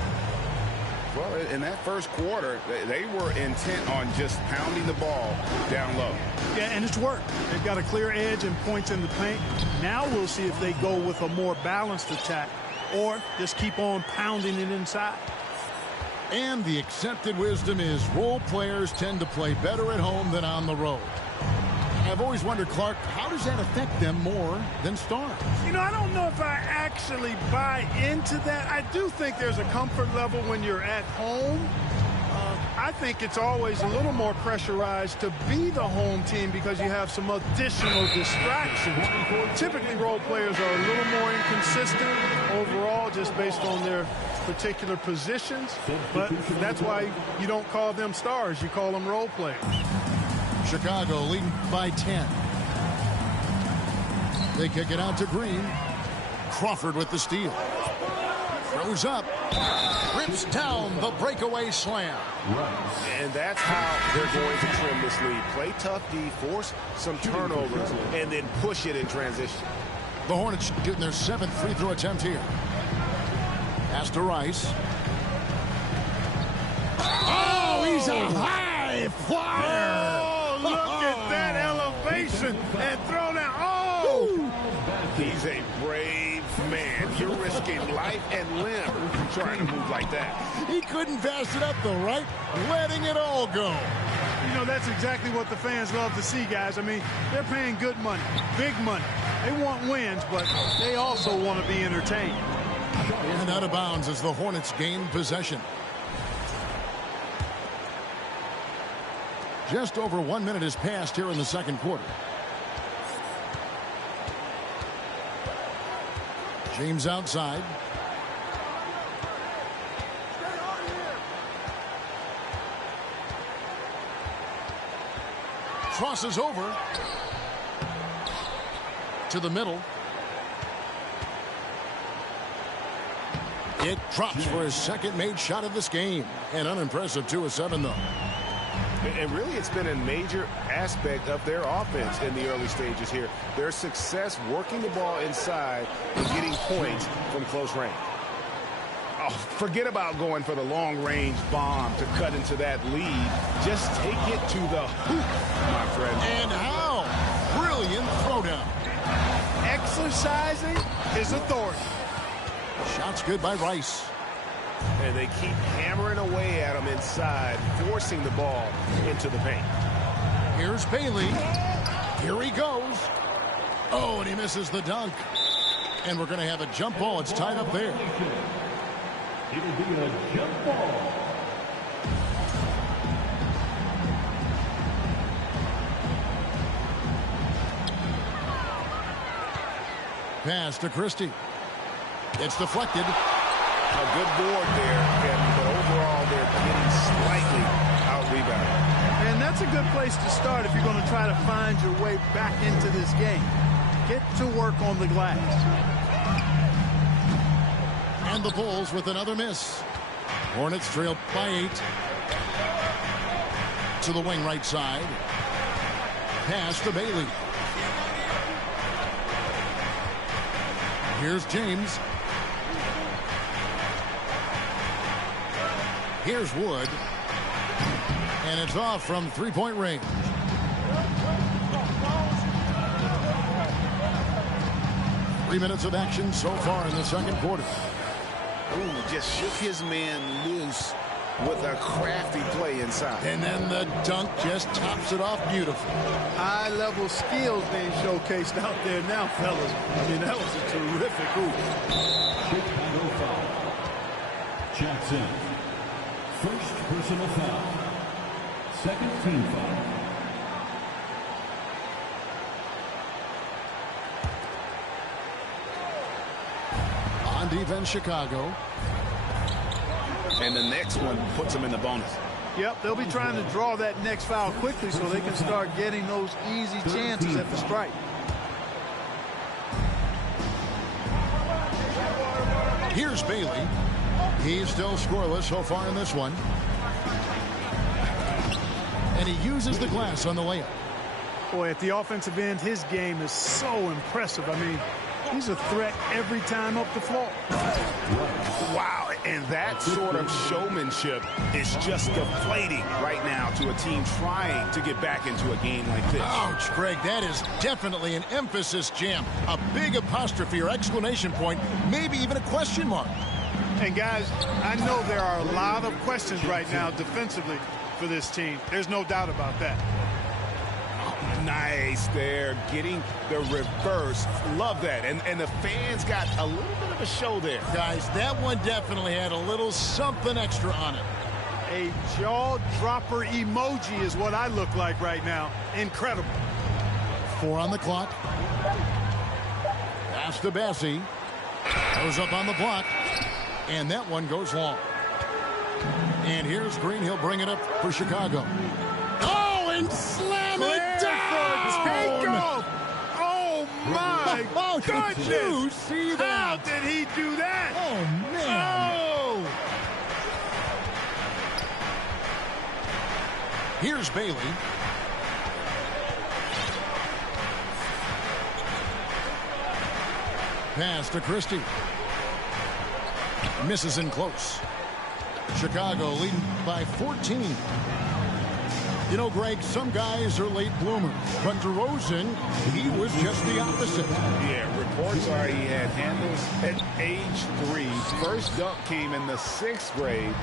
Well, in that first quarter, they were intent on just pounding the ball down low. Yeah, and it's worked. They've got a clear edge and points in the paint. Now we'll see if they go with a more balanced attack or just keep on pounding it inside. And the accepted wisdom is role players tend to play better at home than on the road. I've always wondered, Clark, how does that affect them more than stars? You know, I don't know if I actually buy into that. I do think there's a comfort level when you're at home. I think it's always a little more pressurized to be the home team because you have some additional distractions. Typically, role players are a little more inconsistent overall just based on their particular positions. But that's why you don't call them stars. You call them role players. Chicago leading by 10. They kick it out to Green. Crawford with the steal. Throws up. Rips down the breakaway slam. And that's how they're going to trim this lead. Play tough D, force some turnovers, and then push it in transition. The Hornets getting their 7th free throw attempt here. Pass to Rice. Oh, he's a high flyer. Oh, look at that elevation and throw down. Oh! He's a brave man. You're risking life and limb trying to move like that. He couldn't pass it up the right, letting it all go. You know, that's exactly what the fans love to see, guys. I mean, they're paying good money, big money. They want wins, but they also want to be entertained. And out of bounds as the Hornets gain possession. Just over 1 minute has passed here in the second quarter. James outside. Crosses over to the middle. It drops for his second made shot of this game. An unimpressive 2 of 7, though. And really, it's been a major aspect of their offense in the early stages here. Their success working the ball inside and getting points from close range. Oh, forget about going for the long-range bomb to cut into that lead. Just take it to the hoop, my friend. And how? Brilliant throwdown. Exercising his authority. Shots good by Rice. And they keep hammering away at him inside, forcing the ball into the paint. Here's Bailey. Here he goes. Oh, and he misses the dunk. And we're going to have a jump ball. It's tied up there. It'll be a jump ball. Pass to Christie. It's deflected. A good board there, Kevin, but overall they're getting slightly out-rebounded. And that's a good place to start if you're going to try to find your way back into this game. Get to work on the glass. And the Bulls with another miss. Hornets trail by 8. To the wing right side. Pass to Bailey. Here's James. Here's Wood. And it's off from three-point range. Three minutes of action so far in the second quarter. Ooh, just shook his man loose with a crafty play inside. And then the dunk just tops it off beautifully. High-level skills being showcased out there now, fellas. I mean, that was a terrific hoop. Chicago foul. Jackson. First personal foul. Second team foul. On defense, Chicago. And the next one puts him in the bonus. Yep, they'll be trying to draw that next foul quickly so they can start getting those easy chances at the strike. Here's Bailey. He's still scoreless so far in this one. And he uses the glass on the layup. Boy, at the offensive end, his game is so impressive. I mean, he's a threat every time up the floor. Wow, and that sort of showmanship is just deflating right now to a team trying to get back into a game like this. Ouch, Greg, that is definitely an emphasis jam. A big apostrophe or exclamation point, maybe even a question mark. And guys, I know there are a lot of questions right now defensively for this team. There's no doubt about that. Nice there, getting the reverse. Love that. And the fans got a little bit of a show there. Guys, that one definitely had a little something extra on it. A jaw-dropper emoji is what I look like right now. Incredible. 4 on the clock. Pass to Bassie. Goes up on the block. And that one goes long. And here's Green. He'll bring it up for Chicago. Oh, and slam it down! Takeoff! Oh, my goodness! Did you see that? How did he do that? Oh, man. Oh! Here's Bailey. Pass to Christie. Misses in close. Chicago leading by 14. You know, Greg, some guys are late bloomers, but DeRozan, he was just the opposite. Yeah, reports are he had handles at age 3. First dunk came in the 6th grade.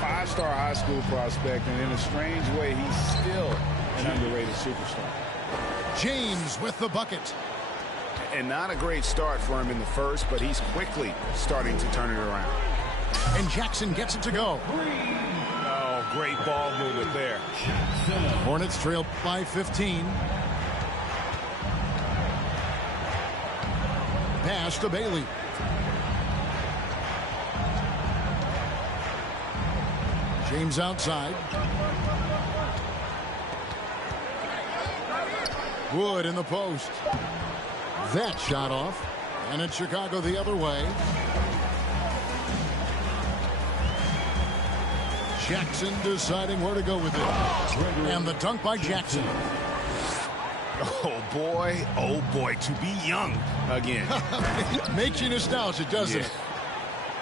5-star high school prospect, and in a strange way, he's still an underrated superstar. James with the bucket. And not a great start for him in the first, but he's quickly starting to turn it around. And Jackson gets it to go. Oh, great ball movement there. Hornets trail by 15. Pass to Bailey. James outside. Wood in the post. That shot off. And it's Chicago the other way. Jackson deciding where to go with it. And the dunk by Jackson. Oh boy, to be young again. Makes you nostalgic, doesn't it?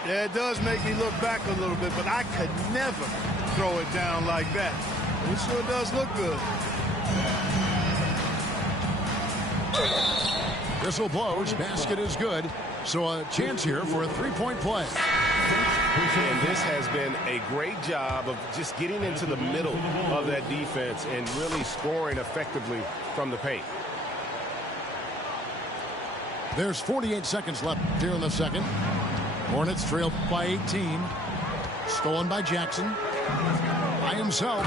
Yeah, it does make me look back a little bit, but I could never throw it down like that. It sure does look good. Whistle blows, basket is good. So a chance here for a three-point play. And this has been a great job of just getting into the middle of that defense and really scoring effectively from the paint. There's 48 seconds left here in the second. Hornets trail by 18. Stolen by Jackson. By himself.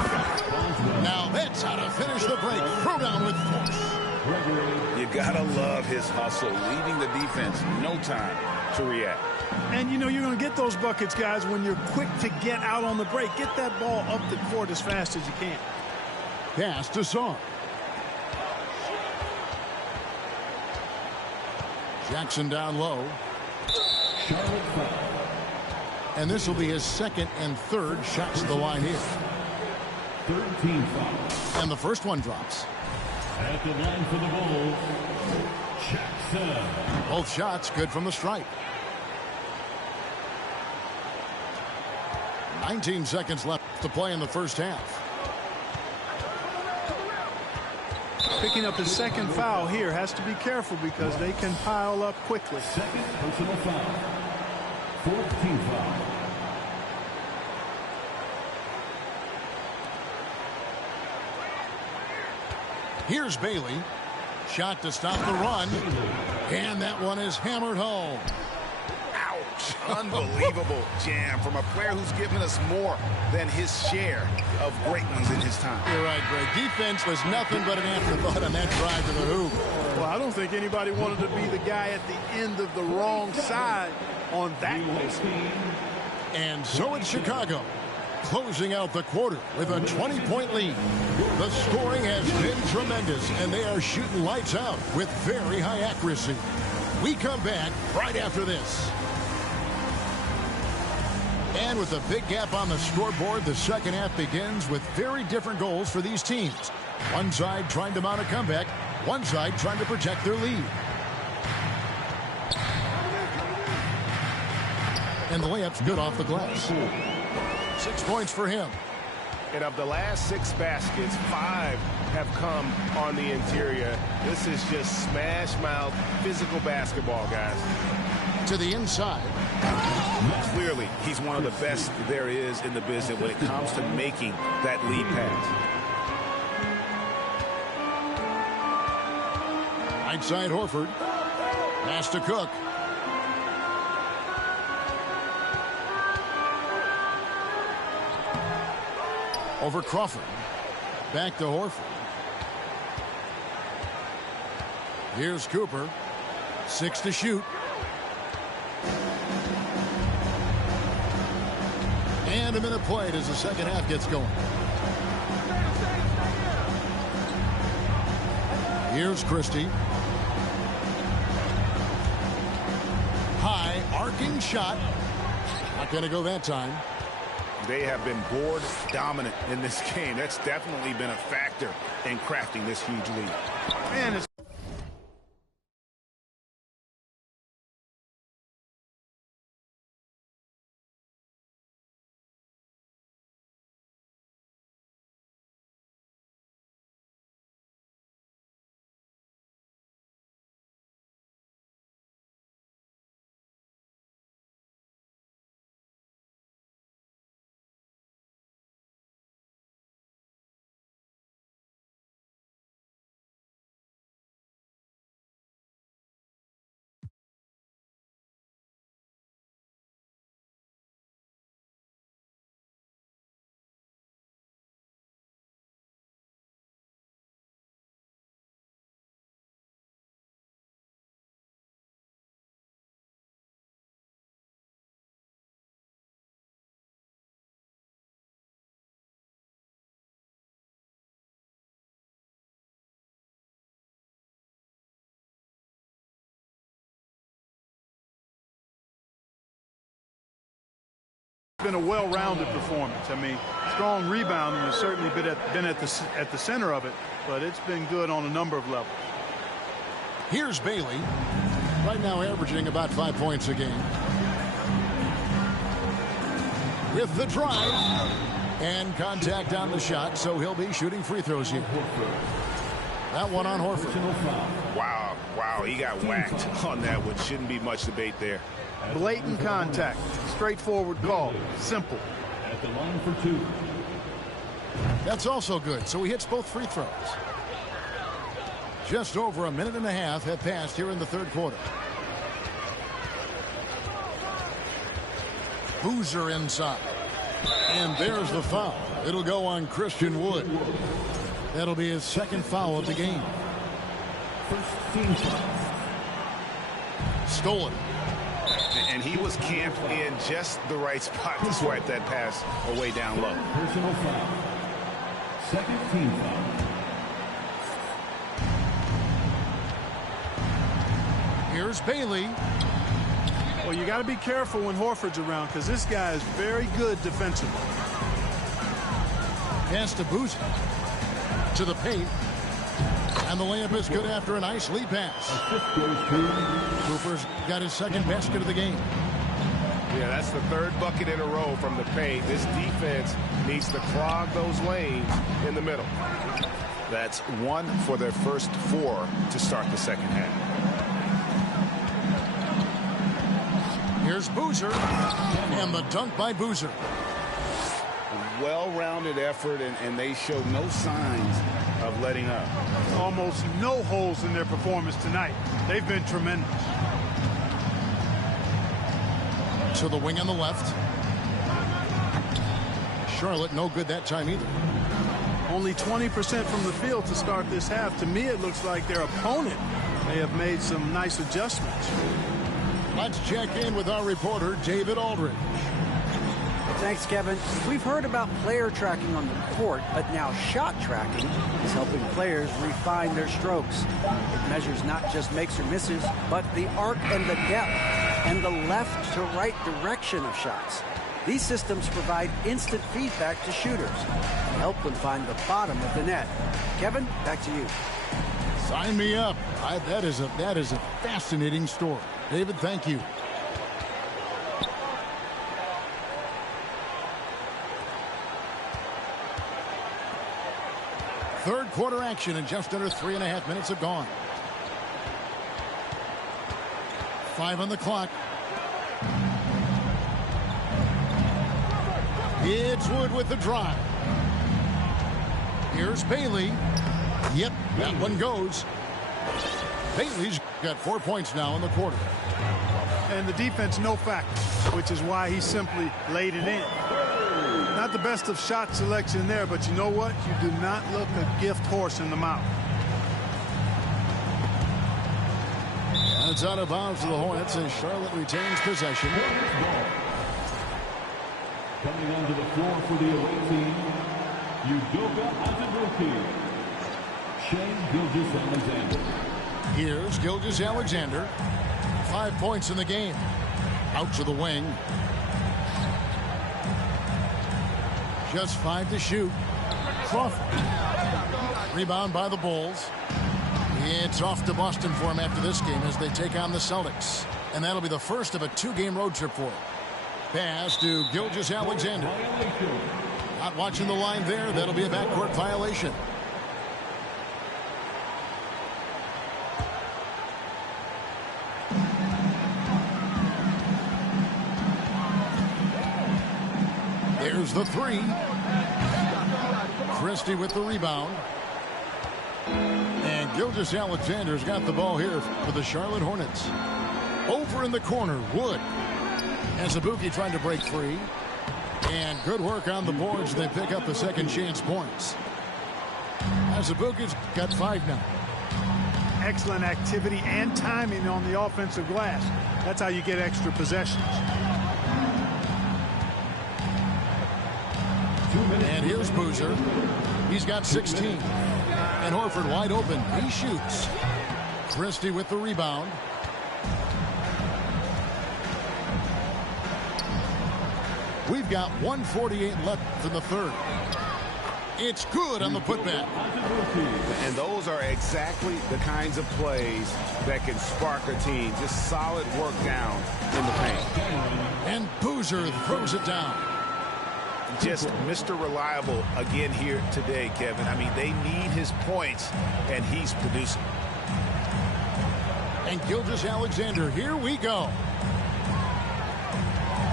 Now that's how to finish the break. Throw down with force. You gotta love his hustle, leaving the defense no time to react. And, you know, you're going to get those buckets, guys, when you're quick to get out on the break. Get that ball up the court as fast as you can. Pass to Song. Jackson down low. And this will be his second and third shots to the line here. 13 fouls. And the first one drops. At the line for the Bulls, Jackson. Both shots good from the stripe. 19 seconds left to play in the first half. Picking up his second foul here, has to be careful because they can pile up quickly. Second personal foul. 14 foul. Here's Bailey. Shot to stop the run. And that one is hammered home. Unbelievable jam from a player who's given us more than his share of great ones in his time. You're right, Greg. Defense was nothing but an afterthought on that drive to the hoop. Well, I don't think anybody wanted to be the guy at the end of the wrong side on that play. And so it's Chicago, closing out the quarter with a 20-point lead. The scoring has been tremendous, and they are shooting lights out with very high accuracy. We come back right after this. And with a big gap on the scoreboard, the second half begins with very different goals for these teams. One side trying to mount a comeback, one side trying to protect their lead. And the layup's good off the glass. 6 points for him. And of the last 6 baskets, 5 have come on the interior. This is just smash mouth physical basketball, guys. To the inside. Clearly, he's one of the best there is in the business when it comes to making that lead pass. Right side Horford. Pass to Cook. Over Crawford. Back to Horford. Here's Cooper. 6 to shoot. And a minute played as the second half gets going. Here's Christie. High arcing shot. Not going to go that time. They have been board dominant in this game. That's definitely been a factor in crafting this huge lead. Man, it's been a well-rounded performance. I mean, strong rebounding has certainly been at the center of it, but it's been good on a number of levels. Here's Bailey, right now averaging about 5 points a game. With the drive and contact on the shot, so he'll be shooting free throws here. That one on Horford. Wow, he got whacked on that one. Shouldn't be much debate there. Blatant contact, straightforward call, simple. At the line for 2. That's also good, so he hits both free throws. Just over a minute and a half have passed here in the third quarter. Boozer inside. And there's the foul. It'll go on Christian Wood. That'll be his second foul of the game. First team foul. Stolen. And he was camped in just the right spot to swipe that pass away down low. Personal foul. Second team foul. Here's Bailey. Well, you got to be careful when Horford's around because this guy is very good defensively. Pass to Boozer. To the paint. And the layup is good after a nice lead pass. Cooper's got his second basket of the game. Yeah, that's the third bucket in a row from the paint. This defense needs to clog those lanes in the middle. That's 1 for their first 4 to start the second half. Here's Boozer. And the dunk by Boozer. Well-rounded effort, and they showed no signs of letting up. Almost no holes in their performance tonight. They've been tremendous. To the wing on the left. Charlotte no good that time either. Only 20% from the field to start this half. To me, it looks like their opponent may have made some nice adjustments. Let's check in with our reporter, David Aldridge. Thanks, Kevin. We've heard about player tracking on the court, but now shot tracking is helping players refine their strokes. It measures not just makes or misses, but the arc and the depth and the left to right direction of shots. These systems provide instant feedback to shooters and help them find the bottom of the net. Kevin, back to you. Sign me up. That is a fascinating story. David, thank you. Third quarter action and just under 3.5 minutes have gone. 5 on the clock. It's Wood with the drive. Here's Bailey. Yep, that one goes. Bailey's got 4 points now in the quarter. And the defense no factor, which is why he simply laid it in. Not the best of shot selection there, but you know what? You do not look a gift horse in the mouth. And it's out of bounds to the Hornets as Charlotte retains possession. Coming onto the floor for the away team, Udoka Azubuike. Shane Gilgeous-Alexander. Here's Gilgeous-Alexander. 5 points in the game. Out to the wing. Just 5 to shoot. Crawford. Rebound by the Bulls. It's off to Boston for him after this game as they take on the Celtics. And that'll be the first of a 2-game road trip for him. Pass to Gilgeous-Alexander. Not watching the line there. That'll be a backcourt violation. There's the 3. Christie with the rebound. And Gilgeous-Alexander's got the ball here for the Charlotte Hornets. Over in the corner, Wood. Azubuike trying to break free. And good work on the boards. They pick up the second chance points. Azubuike's got 5 now. Excellent activity and timing on the offensive glass. That's how you get extra possessions. And here's Boozer. He's got 16. And Horford wide open. He shoots. Christie with the rebound. We've got 1:48 left in the third. It's good on the putback. And those are exactly the kinds of plays that can spark a team. Just solid work down in the paint. And Boozer throws it down. Just Mr. Reliable again here today, Kevin. I mean, they need his points, and he's producing. And Gilgeous-Alexander, here we go.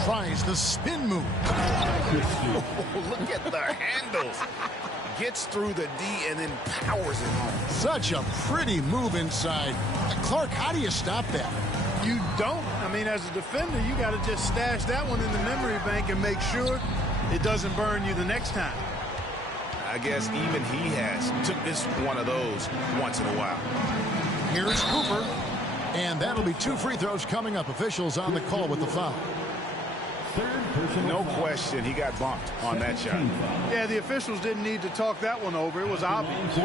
Tries the spin move. Oh, look at the handles. Gets through the D and then powers it home. Such a pretty move inside. Clark, how do you stop that? You don't. I mean, as a defender, you got to just stash that one in the memory bank and make sure it doesn't burn you the next time. I guess even he has took this one of those once in a while. Here's Cooper. And that'll be 2 free throws coming up. Officials on the call with the foul. No question, he got bumped on that shot. Yeah, the officials didn't need to talk that one over. It was obvious.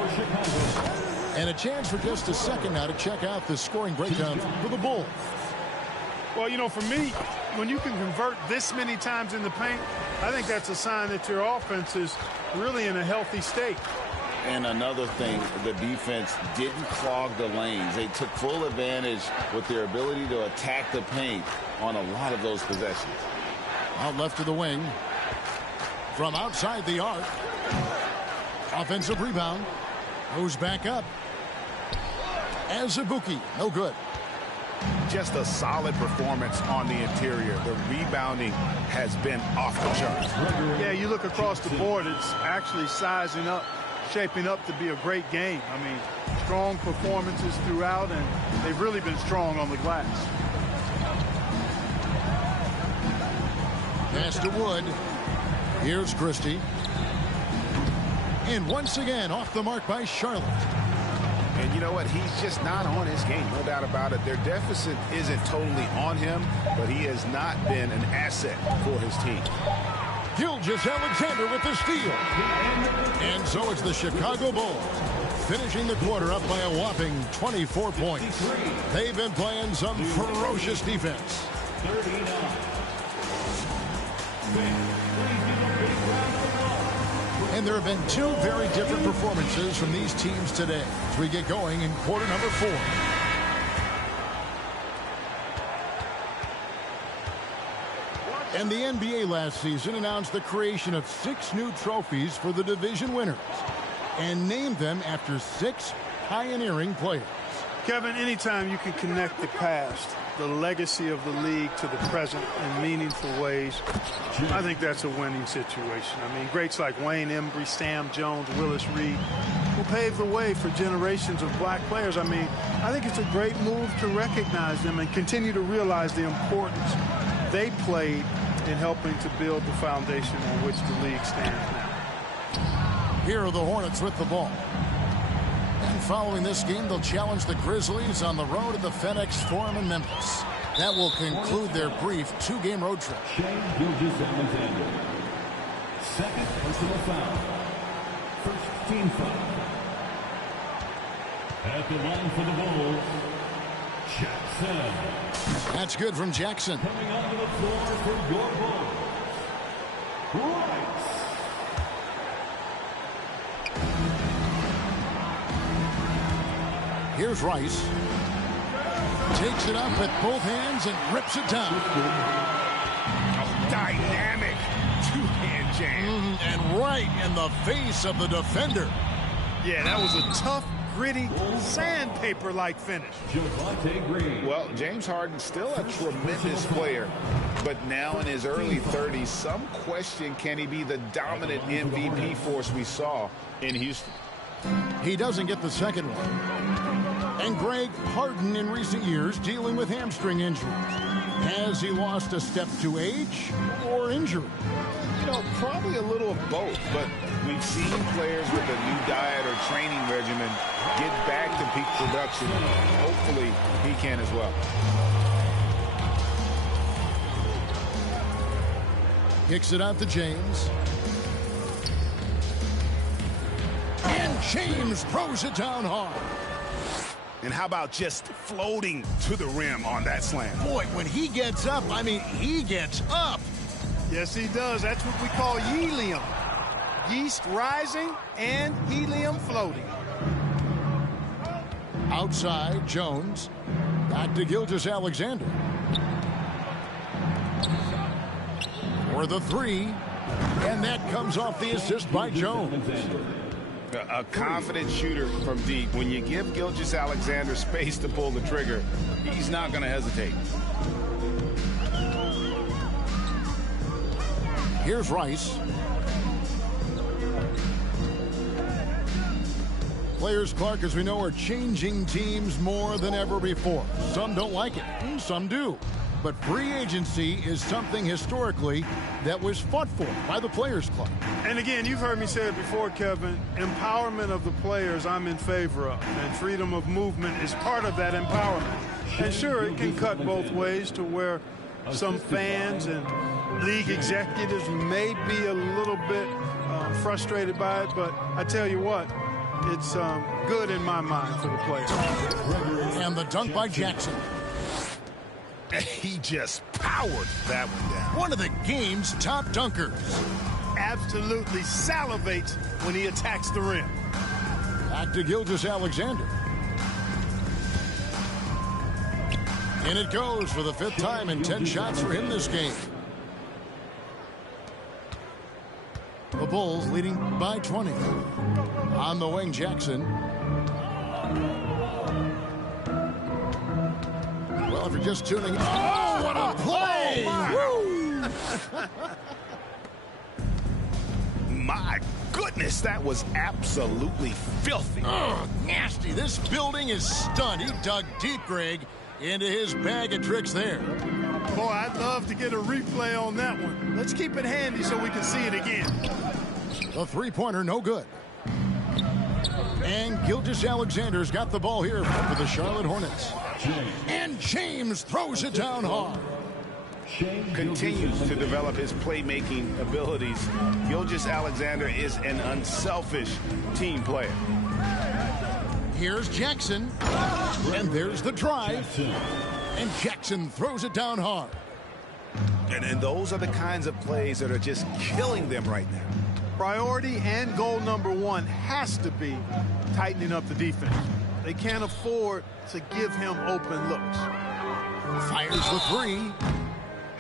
And a chance for just a second now to check out the scoring breakdown for the Bulls. Well, you know, for me, when you can convert this many times in the paint, I think that's a sign that your offense is really in a healthy state. And another thing, the defense didn't clog the lanes. They took full advantage with their ability to attack the paint on a lot of those possessions. Out left to the wing. From outside the arc. Offensive rebound. Goes back up. Azubuike, no good. Just a solid performance on the interior. The rebounding has been off the charts. Yeah, you look across the board, it's actually sizing up, shaping up to be a great game. I mean, strong performances throughout, and they've really been strong on the glass. Pass to Wood. Here's Christie. And once again, off the mark by Charlotte. And you know what? He's just not on his game, no doubt about it. Their deficit isn't totally on him, but he has not been an asset for his team. Gilgeous-Alexander with the steal. And so it's the Chicago Bulls finishing the quarter up by a whopping 24 points. They've been playing some ferocious defense. And there have been 2 very different performances from these teams today as we get going in quarter number 4. And the NBA last season announced the creation of 6 new trophies for the division winners and named them after 6 pioneering players. Kevin, anytime you can connect the past, the legacy of the league to the present in meaningful ways, I think that's a winning situation. I mean, greats like Wayne Embry, Sam Jones, Willis Reed, who paved the way for generations of black players. I mean, I think it's a great move to recognize them and continue to realize the importance they played in helping to build the foundation on which the league stands now. Here are the Hornets with the ball. And following this game, they'll challenge the Grizzlies on the road at the FedEx Forum in Memphis. That will conclude their brief 2-game road trip. Gilgeous-Alexander. Second personal foul. First team foul. At the line for the Bulls, Jackson. That's good from Jackson. Coming onto the floor for your Bulls, Rice. Here's Rice. Takes it up with both hands and rips it down. A dynamic 2-hand jam. And right in the face of the defender. Yeah, that was a tough, gritty, sandpaper-like finish. Well, James Harden's still a tremendous player, but now in his early 30s, some question, can he be the dominant MVP force we saw in Houston? He doesn't get the second one. And Greg Harden in recent years dealing with hamstring injuries. Has he lost a step to age or injury? You know, probably a little of both, but we've seen players with a new diet or training regimen get back to peak production. Hopefully, he can as well. Kicks it out to James. And James throws it down hard. And how about just floating to the rim on that slam? Boy, when he gets up, I mean, he gets up. Yes, he does. That's what we call helium. Yeast rising and helium floating. Outside, Jones. Back to Gilgeous-Alexander. For the three. And that comes off the assist by Jones. A confident shooter from deep. When you give Gilgeous-Alexander space to pull the trigger, he's not going to hesitate. Here's Rice. Players, Clark, as we know, are changing teams more than ever before. Some don't like it, and some do. But free agency is something historically that was fought for by the Players Club. And again, you've heard me say it before, Kevin, empowerment of the players I'm in favor of, and freedom of movement is part of that empowerment. And sure, it can cut both ways to where some fans and league executives may be a little bit frustrated by it, but I tell you what, it's good in my mind for the players. And the dunk by Jackson. He just powered that one down. One of the game's top dunkers. Absolutely salivates when he attacks the rim. Back to Gilgeous-Alexander. And it goes for the 5th time in 10 shots for him this game. The Bulls leading by 20. On the wing, Jackson. Well, if you're just tuning in. Oh, what a play! My goodness, that was absolutely filthy. Oh, nasty. This building is stunned. He dug deep, Greg, into his bag of tricks there. Boy, I'd love to get a replay on that one. Let's keep it handy so we can see it again. The three-pointer, no good. And Gilgeous-Alexander's got the ball here for the Charlotte Hornets. And James throws it down hard. Continues to develop his playmaking abilities. Gilgeous-Alexander is an unselfish team player. Here's Jackson. And there's the drive. And Jackson throws it down hard. And those are the kinds of plays that are just killing them right now. Priority and goal number one has to be tightening up the defense. They can't afford to give him open looks. Fires the three.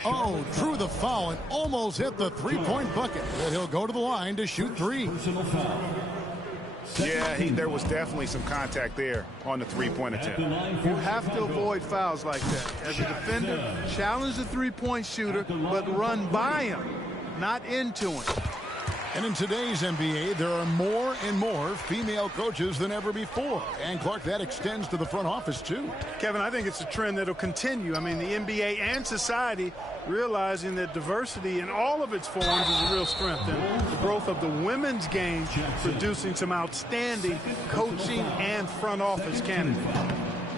Oh, drew the foul and almost hit the three-point bucket. But he'll go to the line to shoot three. Yeah, there was definitely some contact there on the three-point attempt. You have to avoid fouls like that. As a defender, challenge the three-point shooter, but run by him, not into him. And in today's NBA, there are more and more female coaches than ever before. And, Clark, that extends to the front office, too. Kevin, I think it's a trend that will continue. I mean, the NBA and society realizing that diversity in all of its forms is a real strength. And the growth of the women's game producing some outstanding coaching and front office candidates.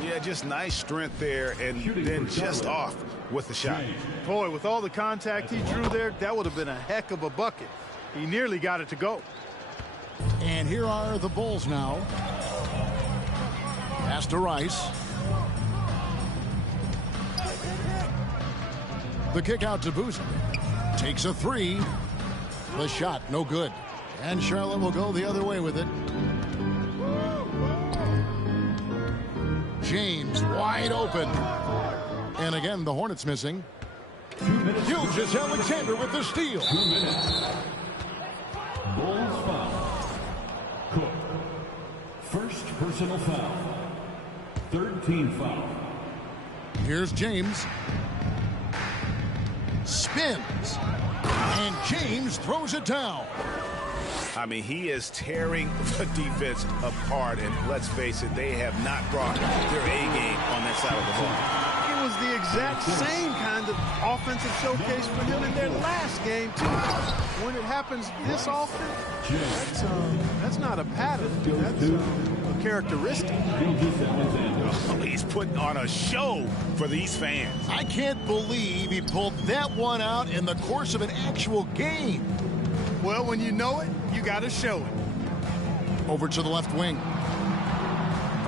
Yeah, just nice strength there, and then just off with the shot. Boy, with all the contact he drew there, that would have been a heck of a bucket. He nearly got it to go. And here are the Bulls now. Pass to Rice. The kick out to Boozer. Takes a three. The shot, no good. And Charlotte will go the other way with it. James wide open. And again, the Hornets missing. Gilgeous-Alexander with the steal. 2 minutes. Bulls foul. Cook. First personal foul. Third team foul. Here's James. Spins. And James throws it down. I mean, he is tearing the defense apart, and let's face it, they have not brought their A game on that side of the ball. It was the exact same kind of offensive showcase for him in their last game, too. When it happens this often, that's not a pattern. That's a characteristic. He's putting on a show for these fans. I can't believe he pulled that one out in the course of an actual game. Well, when you know it, you got to show it. Over to the left wing.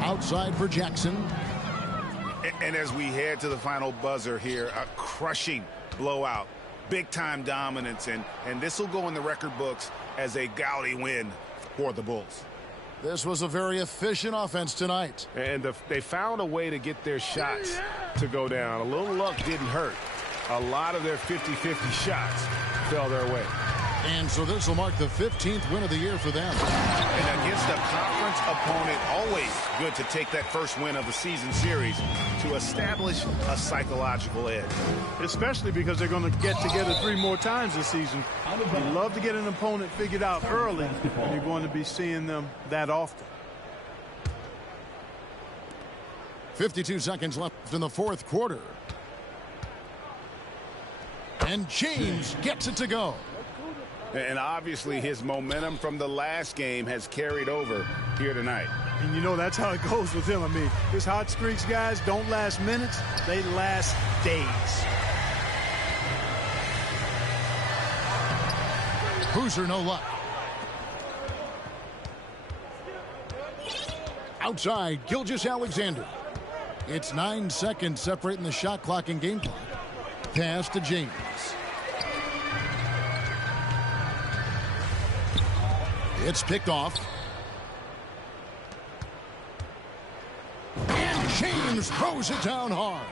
Outside for Jackson. And as we head to the final buzzer here, a crushing blowout big-time dominance, and this will go in the record books as a gaudy win for the Bulls. This was a very efficient offense tonight. And they found a way to get their shots to go down. A little luck didn't hurt. A lot of their 50-50 shots fell their way. And so this will mark the 15th win of the year for them. And against a conference opponent, always good to take that first win of the season series to establish a psychological edge. Especially because they're going to get together 3 more times this season. You love to get an opponent figured out early, and you're going to be seeing them that often. 52 seconds left in the fourth quarter. And James gets it to go. And obviously his momentum from the last game has carried over here tonight. And you know that's how it goes with him. I mean, his hot streaks, guys, don't last minutes. They last days. Boozer, no luck. Outside, Gilgeous-Alexander. It's 9 seconds separating the shot clock and game clock. Pass to James. It's picked off. And James throws it down hard.